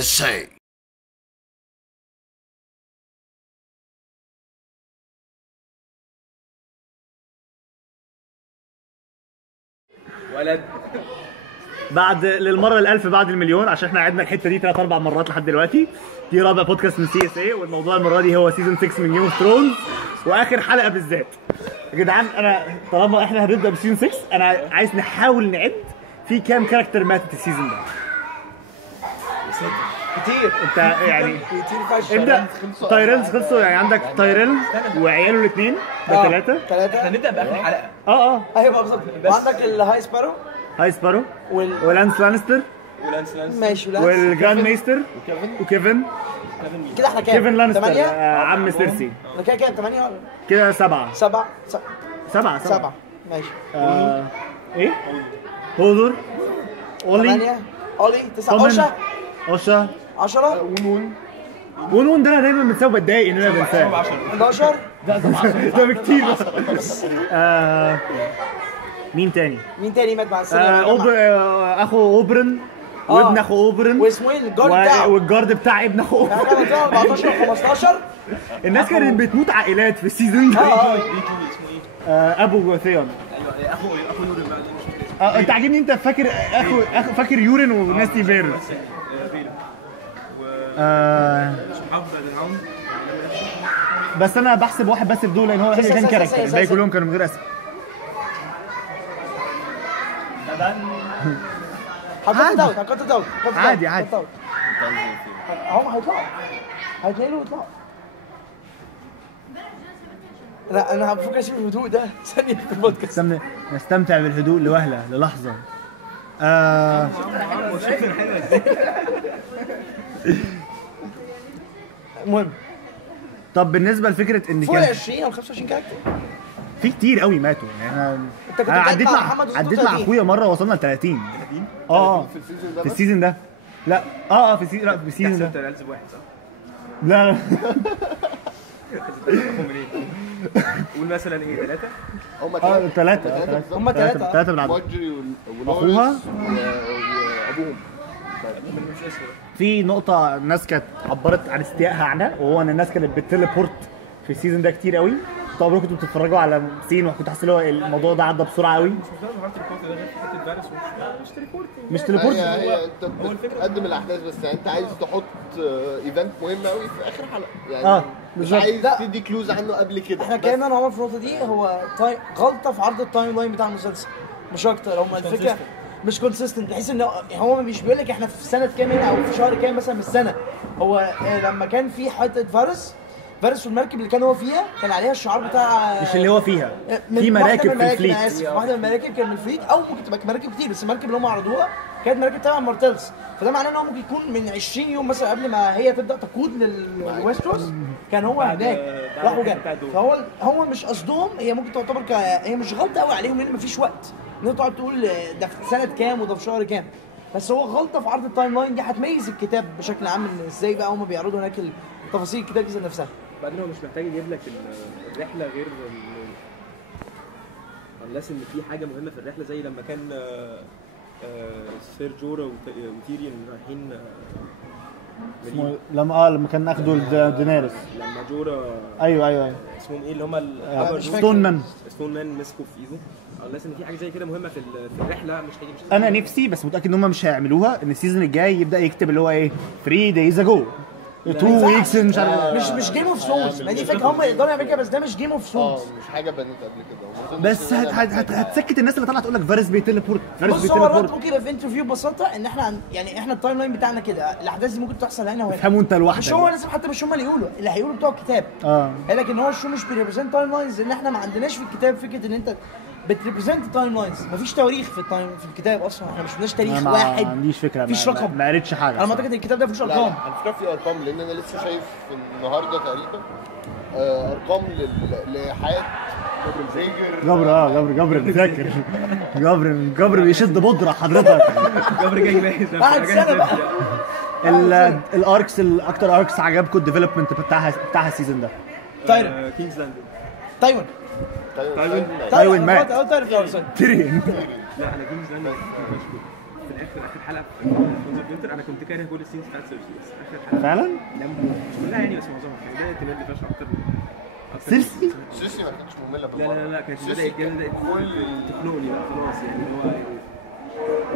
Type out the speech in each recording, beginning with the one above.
USA. ولد بعد للمره الالف بعد المليون، عشان احنا عدنا الحته دي 3 4 مرات لحد دلوقتي. دي رابع بودكاست من سي اس اي، والموضوع المره دي هو سيزون 6 من جيم اوف ثرونز، واخر حلقه بالذات. يا جدعان انا طالما احنا هنبدا بسيزون 6، انا عايز نحاول نعد في كام كاركتر ماتت السيزون ده. كتير انت يعني كتير فشخ. ابدا. تايريلز خلصوا، يعني عندك تايريل وعياله الاثنين ده 3. احنا نبدا باخر حلقه. ايوه بالظبط. وعندك الهاي سبارو هاي سبارو ولانس لانستر ماشي والجراند ميستر وكيفن. كده احنا كام؟ كيفن لانستر 8 عم سيرسي. احنا كده كام؟ 8 ولا كده 7 7 7 ماشي. ايه؟ هودور اولي 8 اولي 9 اوشا 10 ونون ده انا دايما بنساوي بتضايق ان انا بنساه 11 ده بكتير. مين تاني مات مع السنه؟ اخو اوبرن وابن اخو اوبرن واسمه ايه الجارد بتاعه؟ والجارد بتاع ابن اخو اوبرن. كان 14 15. الناس كانت بتموت عائلات في السيزون ده. ابو ثيون. ايوه اخو يورين. انت عاجبني، انت فاكر اخو فاكر يورين وناستي فير. بس انا بحسب واحد بس في دول، لان هو كان كاركتر، الباقي كلهم كانوا من غير اسم. هكت داون عادي هم هيطلعوا هيتنقلوا ويطلعوا. لا انا بفكر اسيب الهدوء ده ثانيه في البودكاست. نستمتع بالهدوء لوهله للحظه. المهم، طب بالنسبه لفكره ان فوق كان 20 او 25 كاركتر في كتير قوي ماتوا، يعني انت كنت انا عديت مع اخويا مره وصلنا ل 30. في السيزون ده لا في السيزون ده واحد صح؟ لا قول مثلا ايه 3 هم 3 من ماجري واخوها وابوهم. في نقطة الناس كانت عبرت عن استيائها عنها، وهو ان الناس كانت بتليبورت في السيزون ده كتير قوي. طبعا كنتوا بتتفرجوا على سين وكنت حاسس ان هو الموضوع ده عدى بسرعة قوي. مش تليبورت، هي انت بتقدم الاحداث، بس يعني انت عايز تحط ايفنت مهم قوي في اخر حلقه، يعني مش عايز تدي كلوز عنه قبل كده. احنا كلامنا انا عمر في النقطه دي، هو غلطه في عرض التايم لاين بتاع المسلسل مش اكتر. هم الفكره مش كونسيستنت، بحيث ان هو مش بيقول لك احنا في سنه كام هنا او في شهر كام مثلا من السنه. هو لما كان في حته فارس والمركب اللي كان هو فيها كان عليها الشعار بتاع، مش اللي هو فيها، في مراكب في الفليت. واحده من المراكب كان من الفليت، او ممكن تبقى مراكب كتير، بس المركب اللي هم عرضوها كانت مراكب تبع مارتلز. فده معناه ان هو ممكن يكون من 20 يوم مثلا قبل ما هي تبدا تقود للويستروس كان هو هناك راح وجا. فهو مش قصدهم، هي ممكن تعتبر هي مش غلطه قوي عليهم، لان مفيش وقت ان انت تقعد تقول ده في سنه كام وده في شهر كام. بس هو غلطه في عرض التايم لاين دي هتميز الكتاب بشكل عام، ان ازاي بقى هم بيعرضوا هناك تفاصيل الكتاب دي نفسها. بعدين هو مش محتاج يجيب لك الرحله غير unless ان في حاجه مهمه في الرحله، زي لما كان سير جورا وتيريون رايحين لما كان اخدوا دينيرس، لما جورا ايوه اسمهم ايه اللي هم ستون مان مسكوا في ايده. unless ان في حاجه زي كده مهمه في الرحله مش هيجي. انا نفسي بس متاكد ان هم مش هيعملوها، ان السيزون الجاي يبدا يكتب اللي هو ايه 3 days ago 2 weeks مش عارف. مش جيم اوف ثرونز، ما دي فكره هم يقدروا يعملوا كده، بس ده مش جيم اوف ثرونز. مش حاجه بنت قبل كده. بس هتسكت الناس اللي طالعه تقول لك فارس بيتليبورت. بص هو الرد ممكن يبقى في انترفيو ببساطه ان احنا يعني احنا التايم لاين بتاعنا كده، الاحداث دي ممكن تحصل هنا وهنا. افهموا انت لوحدك، مش هو لازم، حتى مش هم اللي يقولوا، اللي هيقولوا بتوع الكتاب. لكن هو الشو مش بيريبريزنت تايم لاينز، ان احنا ما عندناش في الكتاب فكره ان انت بتريبريزنت تايم لاينز. مفيش تواريخ في الكتاب اصلا، احنا مش شفناش تاريخ واحد. ما عنديش فكره، مفيش رقم، ما قريتش حاجه. انا ما اعتقد الكتاب ده مفيش ارقام. على فكره في ارقام، لان انا لسه شايف النهارده تقريبا ارقام لحياه جبر بيذاكر. جبر بيشد بودره حضرتك. جبر جاي جاهز بعد سنه بقى. الاركس الاكتر اركس عجبكم الديفلوبمنت بتاعها السيزون ده؟ كينجز لاند تايوان مات. تيريون. لا انا كينجز لاند في الاخر اخر حلقه في فونز وينتر انا كنت كاره كل السينز بتاعت سيرسي بس اخر حلقه فعلا؟ مش كلها يعني بس معظمها كان بدات تمل فشخ اكتر سيرسي؟ سيرسي ما كانتش ممله لا لا لا كانت بدات تخنقني بقى خلاص يعني اللي هو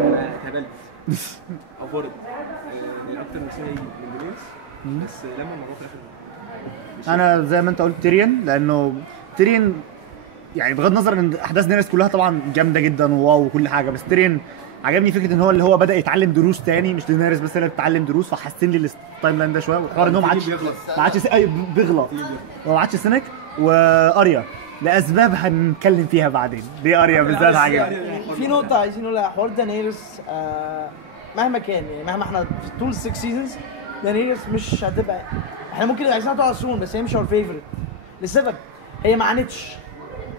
انا اتهبلت افورد الاكتر مثلا من دينيرس بس لما الموضوع في الاخر انا زي ما انت قلت تيريون، لانه تيريون يعني بغض النظر ان احداث دينيرس كلها طبعا جامده جدا وواو وكل حاجه، بس تيريون عجبني فكره ان هو اللي هو بدا يتعلم دروس تاني، مش دينيرس بس اللي بتتعلم دروس، فحسن لي التايم لاين ده شويه، والحوار ان هو ما عادش بيغلط، هو ما عادش سينك. واريا لاسباب هنتكلم فيها بعدين، دي اريا بالذات عجبني. في نقطة عايزين نقولها، حوار دانيرس مهما كان يعني مهما احنا طول 6 سيزونز دانيرس مش هتبقى، احنا ممكن عايزينها تقع سون بس هي مش اور فيفورت لسبب هي ما عانتش.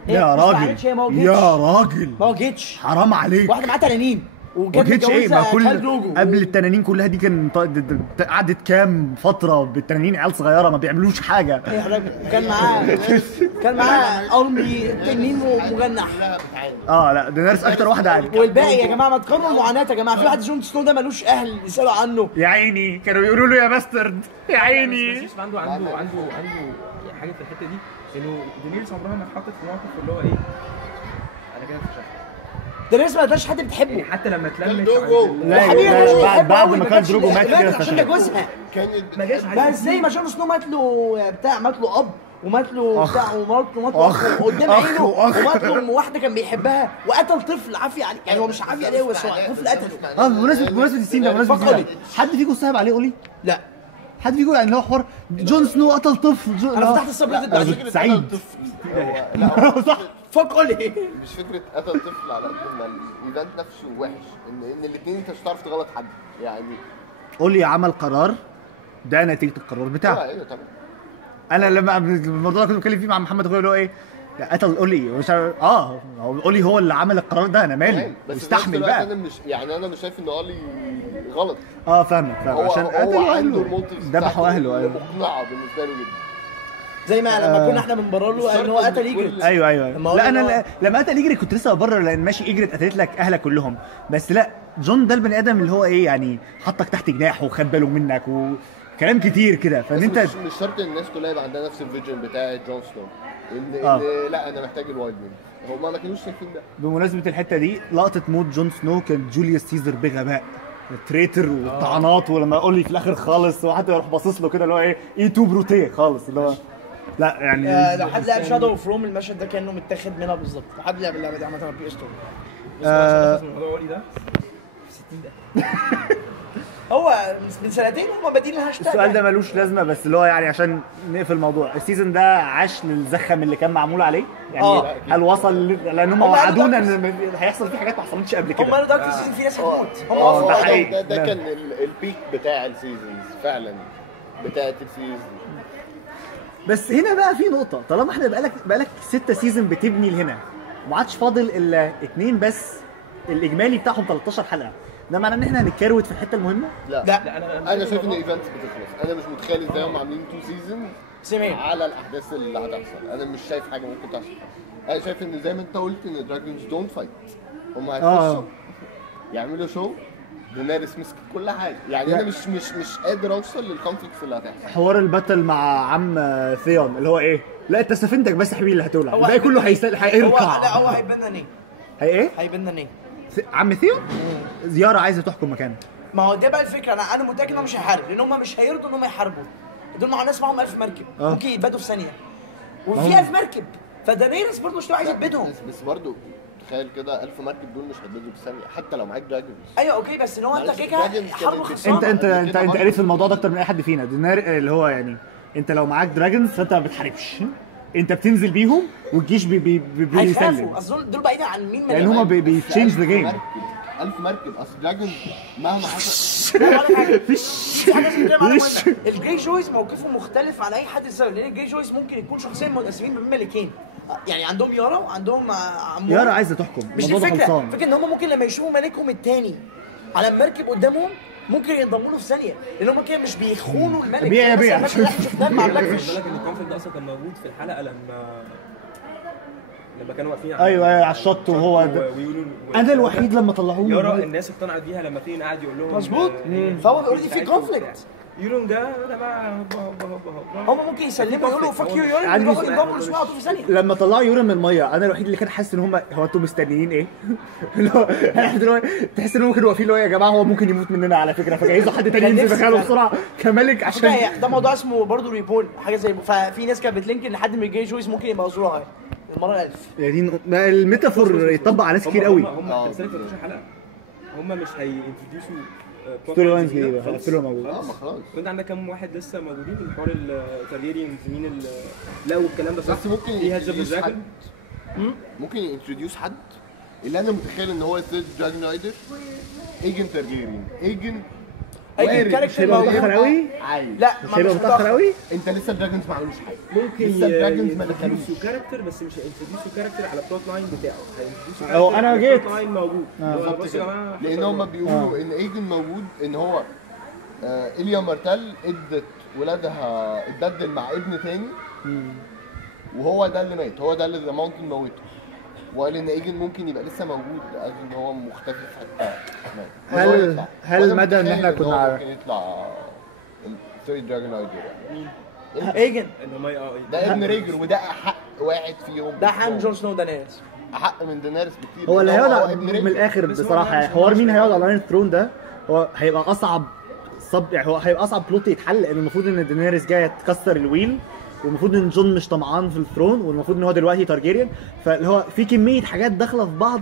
يا راجل يا راجل ما واجهتش حرام عليك، واحده معاها تنانين وجت ايه؟ ما كل دوجو. قبل التنانين كلها دي كان قعدت كام فتره بالتنانين، عيال صغيره ما بيعملوش حاجه. كان معاه ارمي تنين ومجنح. لا دينيرس اكتر واحده عانت. والباقي يا جماعه ما تقارنوا المعاناه يا جماعه، في واحد جون سنو ده ملوش اهل يسالوا عنه يا عيني، كانوا يقولوا له يا باسترد يا عيني. عنده حاجه في الحته دي انه دينيرس عمرها ما اتحطت في موقف اللي هو ايه انا كده في دانيرس ما لقاش حد بتحبه يعني حتى لما اتلمت لا بعد ما كان دروجو مات كده عشان ده جوزها ما جاش بقى ازاي ما جون سنو مات له بتاع، مات له اب ومات له بتاع ومات له اخ قدام عينه ومات له واحده كان بيحبها وقتل طفل عافيه عليه، يعني هو مش عافيه عليه بس هو طفل قتله. بمناسبه السين ده، بمناسبه حد فيكم صاحب عليه قولي؟ لا حد فيكم يعني اللي هو حوار جون سنو قتل طفل انا فتحت السبريت ده سعيد صح فك قولي مش فكره قتل طفل على قد ما الايفنت نفسه وحش، ان الاثنين انت مش هتعرف تغلط حد يعني. قولي عمل قرار ده نتيجه القرار بتاعه. ايوه طبعا. انا لما الموضوع ده كنت بتكلم فيه مع محمد اخويا اللي هو ايه قتل اولي مش اولي هو اللي عمل القرار ده، انا مالي استحمل بقى. انا مش يعني انا مش شايف ان اولي غلط. فاهمك عشان قتلوا اهله ذبحوا اهله. ايوه مقنعه بالنسبه له جدا، زي ما لما كنا احنا بنبرر له ان هو قتل ايجريت. ايوه لا انا لما قتل ايجريت كنت لسه ببرر، لان ماشي ايجريت قتلت لك اهلك كلهم، بس لا جون ده البني ادم اللي هو ايه يعني حطك تحت جناحه وخد باله منك وكلام كتير كده، فان انت مش شرط الناس كلها يبقى عندها نفس الفيجن بتاع جون سنو ان لا انا محتاج الوايلد مان، هم ما كانوش شايفين ده. بمناسبه الحته دي، لقطه موت جون سنو كان جوليوس سيزر بغباء، التريتر والطعنات، ولما اقول لي في الاخر خالص وحتى يروح باصص له كده اللي هو ايه تو بروتيه خالص اللي هو لا يعني لو حد لعب شادو اوف روم المشهد ده كانه متاخد منها بالظبط، لو حد لعب اللعبه دي عامه على بي اس 2 الموضوع ده 60 ده هو من سنتين هم بادئين الهاشتاج. السؤال ده ملوش لازمه بس اللي هو يعني عشان نقفل الموضوع، السيزون ده عاش للزخم اللي كان معمول عليه يعني هل وصل لان هم وعدونا ان هيحصل فيه حاجات ما حصلتش قبل كده. هم قالوا ده السيزون في ناس هتموت، ده كان البيك بتاع السيزونز فعلا بتاعت السيزون. بس هنا بقى في نقطه، طالما احنا بقالك 6 سيزون بتبني لهنا وما عادش فاضل الا 2 بس الاجمالي بتاعهم 13 حلقه، ده معناه ان احنا هنتكروت في الحته المهمه؟ لا انا شايف ان الايفنتس بتخلص، انا مش متخيل ازاي هم عاملين 2 سيزون على الاحداث اللي هتحصل، انا مش شايف حاجه ممكن تحصل. انا شايف ان زي ما انت قلت ان دراجونز دونت فايت، هم هيخشوا يعملوا شو دينيرس مسك كل حاجه يعني. انا مش قادر اوصل للكونفليكتس اللي هتحصل. حوار الباتل مع عم ثيون اللي هو ايه، لا انت سفينتك بس يا حبيبي اللي هتولع، الباقي كله هيركع. لا هو هيبنى نيه. هيبنى نيه عم ثيون زياره عايزه تحكم مكانه. ما هو ده بقى الفكره، انا متاكد انه مش هيحارب، لان هم مش هيرضوا ان هم يحاربوا، دول مع ناس معاهم 1000 مركب ممكن يتبادوا في ثانيه وفي 1000 مركب، فدانيرس برضه مش عايز يتبادهم. بس برضه تخيل كده 1000 مركب دول مش هيتبادوا في ثانيه حتى لو معاك دراجونز. ايوه اوكي، بس ان هو انت كده حرب خسرانه. انت قريت في الموضوع ده اكتر من اي حد فينا، اللي هو يعني انت لو معاك دراجونز فانت ما بتحاربش، انت بتنزل بيهم والجيش بيسلم. اصل دول بعيدا عن مين، لان هم بيتشينج ذا جيم. 1000 مركب اصل دراجونز مهما حصل في حاجه اسمها الجري جويس موقفه مختلف عن اي حد لسبب، لان الجري جويس ممكن يكون شخصين منقسمين بين ملكين، يعني عندهم يارا وعندهم عمو. يارا عايزه تحكم، مش الفكره فكره ان هم ممكن لما يشوفوا ملكهم الثاني على المركب قدامهم ممكن ينضموا له في ثانيه، لان هم كده مش بيخونوا الملك. بيع شفناه مع بلاك فيش. بالك ان الكونفليكت ده اصلا كان موجود في الحلقه لما لما كانوا واقفين ايوه على الشط وهو انا الوحيد لما طلعوه يارا الناس اقتنعت بيها لما فين قاعد يقول لهم مظبوط. فهو اوريدي في كونفليكت. يورون ده بقى هم ممكن يسلموا يقولوا فاك يو يورين يروحوا يضربوا يسمعوا في ثانيه. لما طلعوا يورين من الميه انا الوحيد اللي كان حاسس ان هم هو انتوا مستنيين ايه؟ احنا دلوقتي تحس ان هم كانوا واقفين اللي هو يا جماعه هو ممكن يموت مننا على فكره فجهزوا حد تاني ينزل مكانه بسرعه كملك عشان ده موضوع اسمه برضه ريبول حاجه زي ففي ناس كانت بتلينك ان حد من الجاي جويس ممكن يبقى زورها المره ال1000 يعني الميتافور يطبق على ناس كتير قوي. هم التمثيل 13 حلقه هم مش هينتروديوسوا ستوري لاينز جديده هيقفلوا موجود. خلاص كنت عندك كام واحد لسه موجودين في حوار التارجيريانز مين لا والكلام ده صح. بس ممكن يهزم حد ممكن ينتروديوس حد اللي انا متخيل ان هو الثيرد دراجون رايدر ايجن تارجيريان ايجن كاركتر متاخر قوي. لا مش هيبقى متاخر قوي. انت لسه الدراجونز ما عملوش حاجه ممكن لسه الدراجونز ما دخلوش ينتروديوسوا كاركتر بس مش هينتروديوسوا كاركتر على البلوت لاين بتاعه هينتروديوسوا هو انا جيت البلوت لاين موجود بالظبط كده لان هم بيقولوا ان ايجن موجود ان هو إليا مارتل ادت ولادها اتبدل مع ابن تاني وهو ده اللي مات هو ده اللي ذا ماونتن موته وقال ان ايجن ممكن يبقى لسه موجود قال ان هو مختفي في حته هل مدى ان احنا كنا ممكن يطلع الثيرد دراجون رايدر يعني ايجن ده ابن ريجر وده احق واحد فيهم ده حق جون سنو دانيرز احق من دانيرس بكتير هو اللي هيقعد من الاخر بصراحه يعني حوار مين هيقعد على الثرون ده هو هيبقى اصعب يعني هو هيبقى اصعب بلوت يتحل لان المفروض ان دانيرس جايه تكسر الويل والمفروض ان جون مش طمعان في الثرون والمفروض ان هو دلوقتي تارجيريان فاللي هو في كميه حاجات داخله في بعض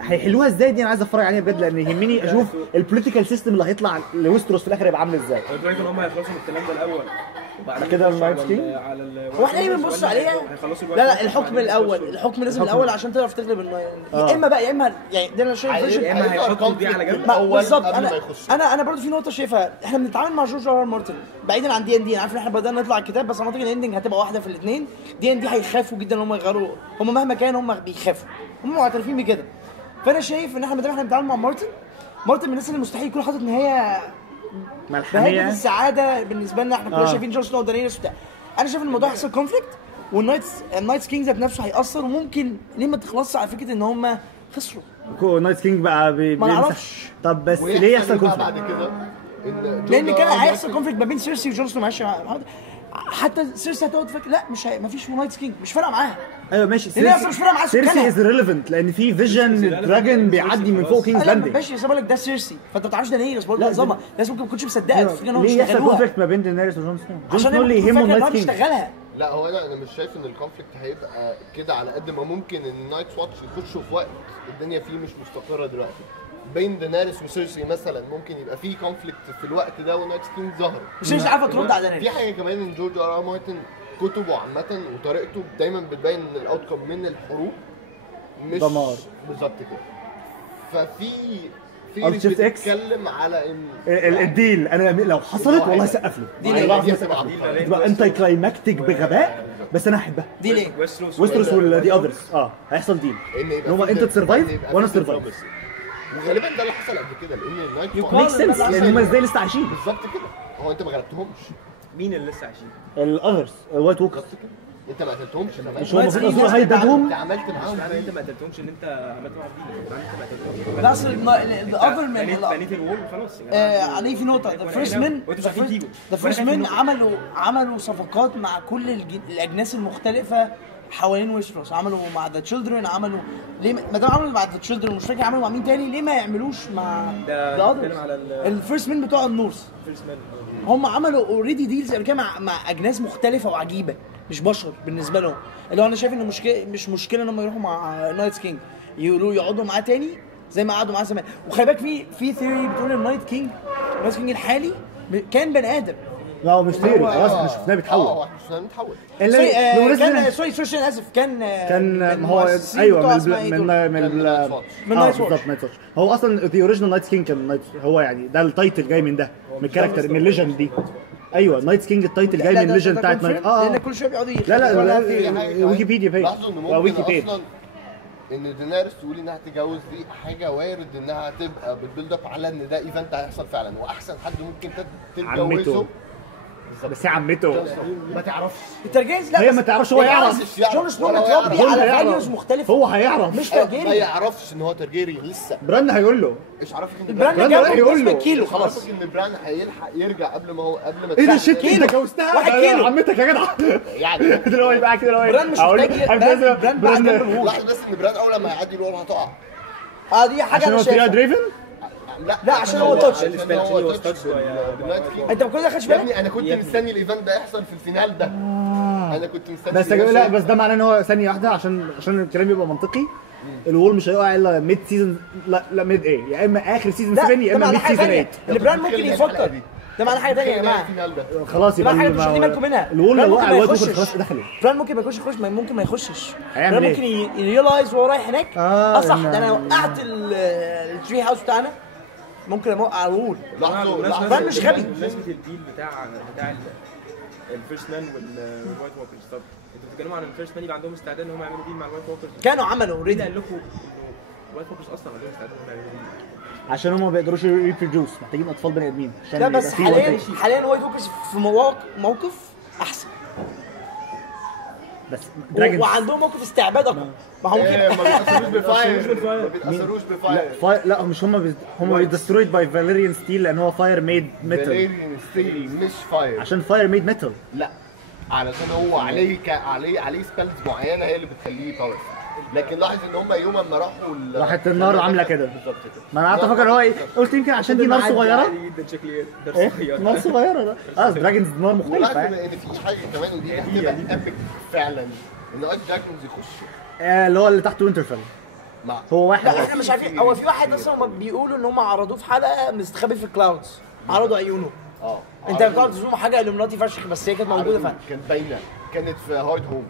هيحلوها ازاي دي انا عايز اتفرج عليها بجد لان يهمني اشوف البوليتيكال سيستم اللي هيطلع لويستروس في الاخر هيبقى عامل ازاي. الراجل هم هيخلصوا من الكلام ده الاول وبعد كده النايت كينج هو احنا ليه بنبص عليها؟ لا الحكم الاول الحكم لازم الاول عشان تعرف تغلب يا اما بقى يا اما يعني ده انا شايف فيرجن يا اما هيحطوا دي على جنب بالظبط. انا برضه في نقطه شايفها احنا بنتعامل مع جورج ار مارتن بعيدا عن دي ان دي عارف ان احنا بدانا نطلع الكتاب بس منطقه الاندنج هتبقى واحده في الاثنين دي ان دي هيخافوا جدا ان هم يغيروا هم مهما كان هم بيخافوا هم معترفين بكده فانا شايف ان احنا بنتعامل مع مارتن من الناس اللي مستحيل يكون حاطط نهايه ملحميه السعاده بالنسبه لنا احنا كلنا شايفين جون سنو ودانيرس وبتاع انا شايف ان الموضوع هيحصل كونفليكت والنايتس كينج ذات نفسه هيأثر وممكن ليه ما تخلصش على فكره ان هم خسروا نايت كينج بقى ما نعرفش طب بس ليه يحصل كونفليكت بعد كده لان كان هيحصل كونفليكت ما بين سيرسي وجون سنو معلش حتى سيرسي هتقعد فاكر لا ما فيش نايتس كينج مش فارقه معاها ايوه ماشي سيرسي از ريليفنت لان في فيجن دراجون بيعدي من فوق كينجز لاندنج ماشي بس بقول لك ده سيرسي فانت ما تعرفش دانيرس برضه نظامها الناس ممكن ما تكونش مصدقه ليه يحصل كونفليكت ما بين دانيرس وجون سنو جون سنو اللي يهمه نايت كينج لا هو انا مش شايف ان الكونفليكت هيبقى كده على قد ما ممكن ان النايت واتش يخشوا في وقت الدنيا فيه مش مستقره دلوقتي بين دانيرس وسيرسي مثلا ممكن يبقى فيه كونفليكت في الوقت ده والنايت كينج ظهر مش عارفه ترد على دانيرس في حاجه كمان ان جورج ار مارتن كتبه عامه وطريقته دايما بتبين ان الاوتكم من الحروب مش دمار بالظبط كده ففي بتتكلم على ان الديل انا لو حصلت والله هسقف له دي تبقى انتي كلايماكتيك بغباء بس انا احبها دي ليه ويستروس والدي اذرز هيحصل ديل ان هو انت تسرفايف وانا سرفايف وغالبا ده اللي حصل قبل كده لان النايت ميك سنس لان هم ازاي لسه عايشين بالظبط كده هو انت ما غلبتهمش مين اللي لسه عايشين الاذرز الوايت ووكر انت ما قتلتهمش مش هم المفروض اصلا هيددهم انت عملت معاهم انت ما قتلتهمش ان انت عملت معاهم دي انت ما قتلتهمش ده اصل الاذر من بنيت الوول خلاص يعني في نقطه ذا فيرست من عملوا صفقات مع كل الاجناس المختلفه حوالين ويستروس عملوا مع ذا تشيلدرن عملوا ليه ما دام عملوا مع ذا تشيلدرن مش فاكر عملوا مع مين تاني ليه ما يعملوش مع ذا الفيرست من بتوع النورث هم عملوا اوريدي ديلز قبل كده مع اجناس مختلفه وعجيبه مش بشر بالنسبه لهم اللي هو انا شايف ان مش مشكله ان هم يروحوا مع نايت كينج يقعدوا معاه تاني زي ما قعدوا معاه زمان وخلي بالك في ثيوري بتقول النايت كينج الحالي كان بني ادم لا هو مش ثيوري خلاص احنا شفناه بيتحول كان سوري انا اسف كان ما هو ايوه من نايت واتش هو اصلا ذا اوريجينال نايت كينج كان نايت هو يعني ده التايتل جاي من ده من الكاركتر من الليجند دي ايوه نايت كينج التايتل جاي من الليجند بتاعت نايت لان كل شويه بيقعدوا لا ويكيبيديا بيج ويكي بيج ان دينيرس تقول انها تتجوز دي حاجه وارد انها تبقى بالبيلد اب على ان ده ايفنت هيحصل فعلا واحسن حد ممكن تتجوزه بس هي عمته ما تعرفش الترجيز لا هي ما تعرفش هو يعرف جون سنو متربي على فاليوز مختلفه هو هيعرف مش ما ترجيري يعرفش ان هو ترجيري لسه بران هيقول له مش عارف ان البراند براند جاب راح يقول له. كيلو خلاص خلاص ان بران هيلحق يرجع قبل ما ايه ده شيت انت جوزتها 1 كيلو. عمتك يا جدع يعني كده هو يبقى كده هو براند مش محتاج براند لاحظ بس ان بران اول لما يعدي الوول هتقع دي حاجه عشان انا هو فيها شايفها دريفن لا، عشان هو تاتش. عشان هو تاتش انت ما كنتش داخلش يا بالك ابني انا كنت مستني الايفنت ده يحصل في الفينال ده انا كنت مستني بس لا بس ده معناه ان هو ثانيه واحده عشان الكلام يبقى منطقي الوول مش هيقع الا ميد سيزون لا ميد ايه يا اما اخر سيزون 7 يا اما ميد سيزون 8 البراند ممكن يفكر ده معنى حاجه ثانيه يا جماعه خلاص يبقى حاجه مش واخدين بالكم منها الوول لو وقع الواد يخشش. ممكن خلاص دخلوا براند ممكن ما يخش ممكن ما يخشش هيعمل براند ايه؟ ممكن يريلايز وهو رايح هناك صح إن- ده انا وقعت التري هاوس بتاعنا ممكن اوقع الوول لحظه مش غبي. بمناسبة الديل بتاع الفيرست مان والوايت ووكرز. طب انتوا بتتكلموا عن الفيرست مان يبقى عندهم استعداد ان هم يعملوا ديل مع الوايت ووكرز. كانوا عملوا مين اوريدي قال لكم انه الوايت ووكرز اصلا عندهم استعداد ان هم يعملوا ديل؟ عشان هم ما بيقدروش ريبروديوس محتاجين اطفال بني ادمين عشان لا بس يبقى في حاليا وايت ووكرز في موقف احسن بس دراجونز وعندهم موقف استعباد اكتر ما هو ممكن ما بيتاثروش بفاير ما بيتاثروش بفاير لا مش هم ديسترويد باي فاليريان ستيل لان هو فاير ميد ميتال فاليريان ستيل مش فاير عشان فاير ميد ميتال لا علشان هو عليه سبيلز معينه هي اللي بتخليه باور لكن لاحظ ان هم يوم ما راحوا راحت النار عامله كده بالظبط كده ما انا قعدت افكر هو ايه قلت يمكن عشان دي نار صغيره عادي جدا شكلي ايه نار صغيره ده دراجونز نار ولاحظ مختلفه يعني. ان في حاجه كمان ودي هتبقى ايبك فعلا ان ايس دراجونز يخشوا اللي هو اللي تحت وينترفيل مع هو واحد لا احنا مش عارفين هو في واحد اصلا هم بيقولوا ان هم عرضوه في حلقه مستخبي في الكلاودز عرضوا عيونه انت بتقعد تزوم حاجه الومناتي فشخ بس هي كانت موجوده فعلا كانت باينه كانت في هارد هوم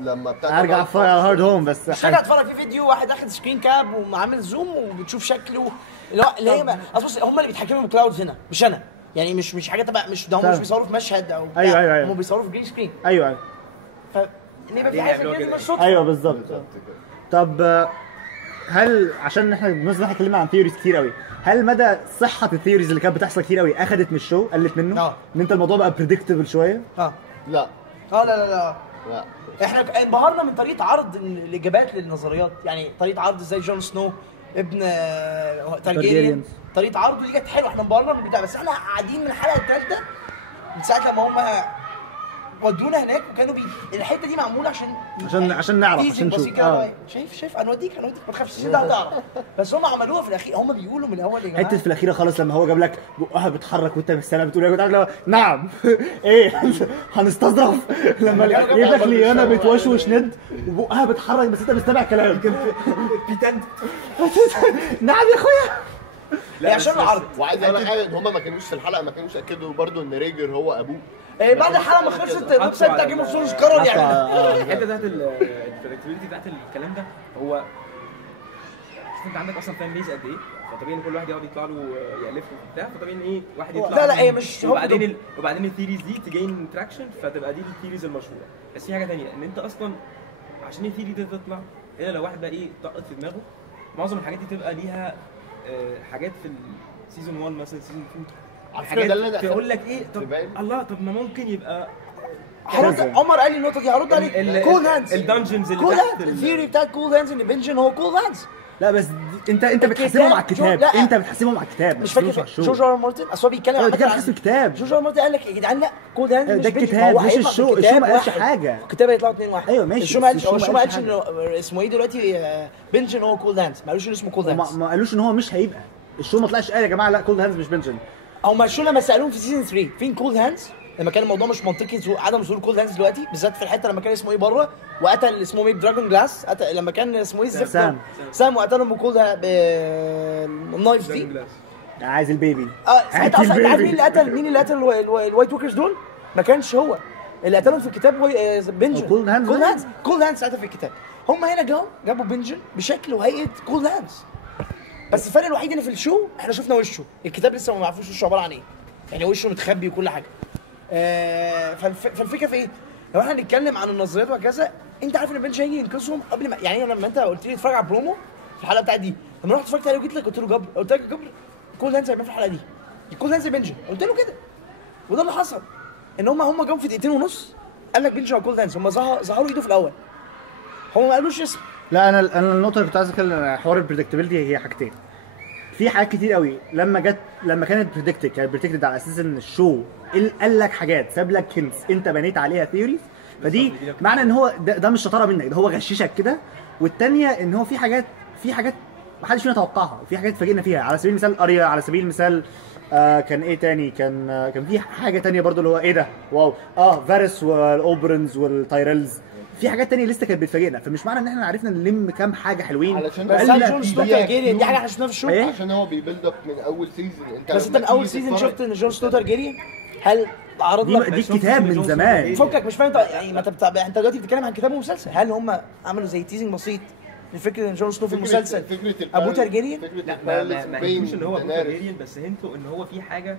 لما بتاع ارجع اتفرج على هارد هوم بس مش راجع اتفرج في فيديو واحد اخد سكرين كاب وعامل زوم وبتشوف شكله اللي هي اصل هم اللي بيتحكموا بالكلاودز هنا مش انا يعني مش حاجه تبع مش ده هم مش بيصوروا في مشهد او بتاع. أيوة. هم بيصوروا في جرين سكرين ايوه ف ان يبقى في حاجه كده مش صدفه ايوه بالظبط طب هل عشان احنا بالنسبه احنا اتكلمنا عن ثيوريز كتير قوي هل مدى صحه الثيوريز اللي كانت بتحصل كتير قوي اخذت من الشو قلت منه ان انت الموضوع بقى بريدكتبل شويه لا لا احنا انبهرنا من طريقه عرض الاجابات للنظريات يعني طريقه عرض ازاي جون سنو ابن تارجيريان طريقه عرضه دي كانت حلوه احنا انبهرنا من البتاع بس احنا قاعدين من الحلقه الثالثه من ساعه لما هم ودونا هناك وكانوا الحته دي معموله عشان نعرف عشان نشوف شايف هنوديك ما تخافش ده هتعرف بس هم عملوها في الاخير هم بيقولوا من الاول يا جماعه حته في الاخيره خالص لما هو جاب لك بقها بتحرك وانت مستنى بتقول يا جدعان نعم ايه هنستظرف لما يجيب لك ليانا بتوشوش ند وبقها بتحرك بس انت مستمع كلام بيتند نعم يا اخويا لا عشان العرض وعايز اقول لك حاجه ان هم ما كانوش في الحلقه ما كانوش اكدوا برضو ان ريجر هو ابوه بعد الحلقه ما خلصت الويب سايت بتاع جيم اوف ثرونز قرر يعني الحته بتاعت البريدكتبيلتي بتاعت الكلام ده هو شوف انت عندك اصلا فان بيز قد ايه فطبيعي ان كل واحد يقعد يطلع له يالف وبتاع فطبيعي ان ايه واحد يطلع لا هي مش وبعدين الثيريز دي تجين تراكشن فتبقى دي الثيريز المشهوره بس في حاجه ثانيه ان انت اصلا عشان الثيري دي تطلع الا لو واحد بقى ايه طقت في دماغه معظم الحاجات دي تبقى ليها حاجات في السيزون 1 مثلا سيزون 2 حاجات تقول لك ايه طب الله طب ما ممكن يبقى عمر قال لي النقطه دي هرد عليك كول هاندز الدنجنز اللي تحت الثيوري بتاعت كول هاندز ان بنجن هو كول هاندز لا بس انت بتحاسبهم على الكتاب انت بتحاسبهم على الكتاب مش فاكر جورج ار مارتن اصل هو بيتكلم عن الكتاب جورج ار مارتن قال لك يا جدعان لا كول هاندز ده الكتاب مش الشو ما قالش حاجه الكتاب هيطلعوا 2-1 ايوه ماشي الشو ما قالش انه اسمه ايه دلوقتي بنجن هو كول هاندز ما قالوش انه اسمه كول هاندز ما قالوش ان هو مش هيبقى الشو ما طلعش قال يا جماعه لا كول هاندز مش بنجن او ما شو لما سالوهم في سيزون 3 فين كول هاندز لما كان الموضوع مش منطقي عدم ظهور كول هاندز دلوقتي بالذات في الحته لما كان اسمه ايه بره وقتل اسمه ايه دراجون جلاس لما كان اسمه ايه سام وقتلهم بكول بالنايف دي عايز البيبي ساعتها اصلا مين اللي قتل الوايت ووكرز دول ما كانش هو اللي قتلهم في الكتاب بنجن كول هاندز ساعتها في الكتاب هم هنا جابوا بنجن بشكل وهيئه كول هاندز بس الفرق الوحيد ان في الشو احنا شفنا وشه الكتاب لسه ما نعرفوش وشه عباره عن ايه يعني وشه متخبي وكل حاجه فالفكره في ايه لو احنا بنتكلم عن النظريات وهكذا انت عارف ان بنجن هيجي ينقذهم قبل ما يعني لما انت قلت لي اتفرج على البرومو في الحلقه بتاعت دي لما رحت اتفرجت عليه وجيت لك قلت له جبر قلت لك جبر كل ده انت هيعمل في الحلقه دي الكولد هاندز بنجي، قلت له كده وده اللي حصل. ان هم جم في دقيقتين ونص قال لك بنجي او كولد هاندز، هم ظهروا ايده في الاول، هم ما قالوش اسم. لا انا النقطه اللي كنت عايز اتكلم حوار البريدكتبيلتي هي حاجتين. في حاجات كتير قوي لما كانت بريدكتد على اساس ان الشو قال لك حاجات، ساب لك هنتس انت بنيت عليها ثيوريز، فدي معنى ان هو ده مش شطاره منك، ده هو غششك كده. والثانيه ان هو في حاجات ما حدش فينا توقعها، وفي حاجات اتفاجئنا فيها. على سبيل المثال اريا، على سبيل المثال كان ايه تاني، كان في حاجه تانية برضو اللي هو ايه ده واو فارس والاوبرنز والتايرلز، في حاجات تانية لسه كانت بتفاجئنا. فمش معنى ان احنا عرفنا نلم كام حاجه حلوين علشان بس جون سنو تارجيريان دي حاجه احنا شفناها في الشو. عشان هو بيبيلد اب من اول سيزون. بس انت من اول سيزون شفت ان جون سنو تارجيريان؟ هل عرض لك دي الكتاب من زمان؟ فكك مش فاهم يعني ما انت دلوقتي بتتكلم عن كتاب ومسلسل، هل هم عملوا زي تيزنج بسيط لفكره ان جون سنو في المسلسل ابو تارجيريان؟ لا ما هنتوش ان هو ابو تارجيريان، بس هنتوا ان هو في حاجه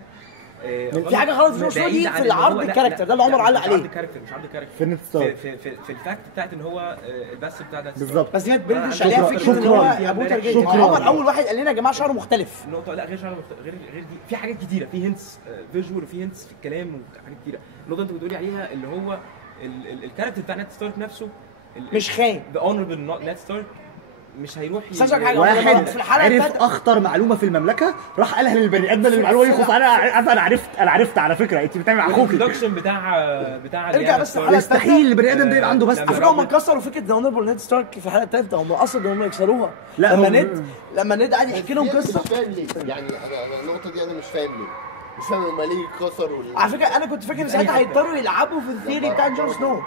في حاجه غلط في جون سنو دي في العرض الكاركتر ده اللي عمر علق عليه. مش عرض الكاركتر في في الفاكت بتاعت ان هو البث بتاع ده بالظبط. بس دي ما تبلش عليها فكره ان هو ابو تارجيريان. عمر اول واحد قال لنا يا جماعه شعره مختلف. النقطه لا غير شعره غير دي، في حاجات كتيره، في هنتس فيجوال وفي هنتس في الكلام وحاجات كتيره. النقطه انت بتقولي عليها اللي هو الكاركتر بتاع نيد ستارك نفسه مش خاين، ذا اونربل نيد ستارك مش هيروح واحد في عرف اخطر معلومه في المملكه راح قالها للبني ادم المعلومه دي. انا عرفت على فكره انت بتعمل مع اخوك الانترودكشن بتاع ارجع بس يستحيل البني ادم ده يبقى عنده بس. على فكره هم كسروا فكره ذا اونربل نيد ستارك في الحلقه الثالثه، هم قصدوا هم يكسروها. لا لما نيد قاعد يحكي لهم قصه. مش فاهم ليه يعني انا النقطه دي انا مش فاهم ليه، مش فاهم هم ليه كسروا. على فكره انا كنت فاكر ساعتها هيضطروا يلعبوا في الثيري بتاع جون سنو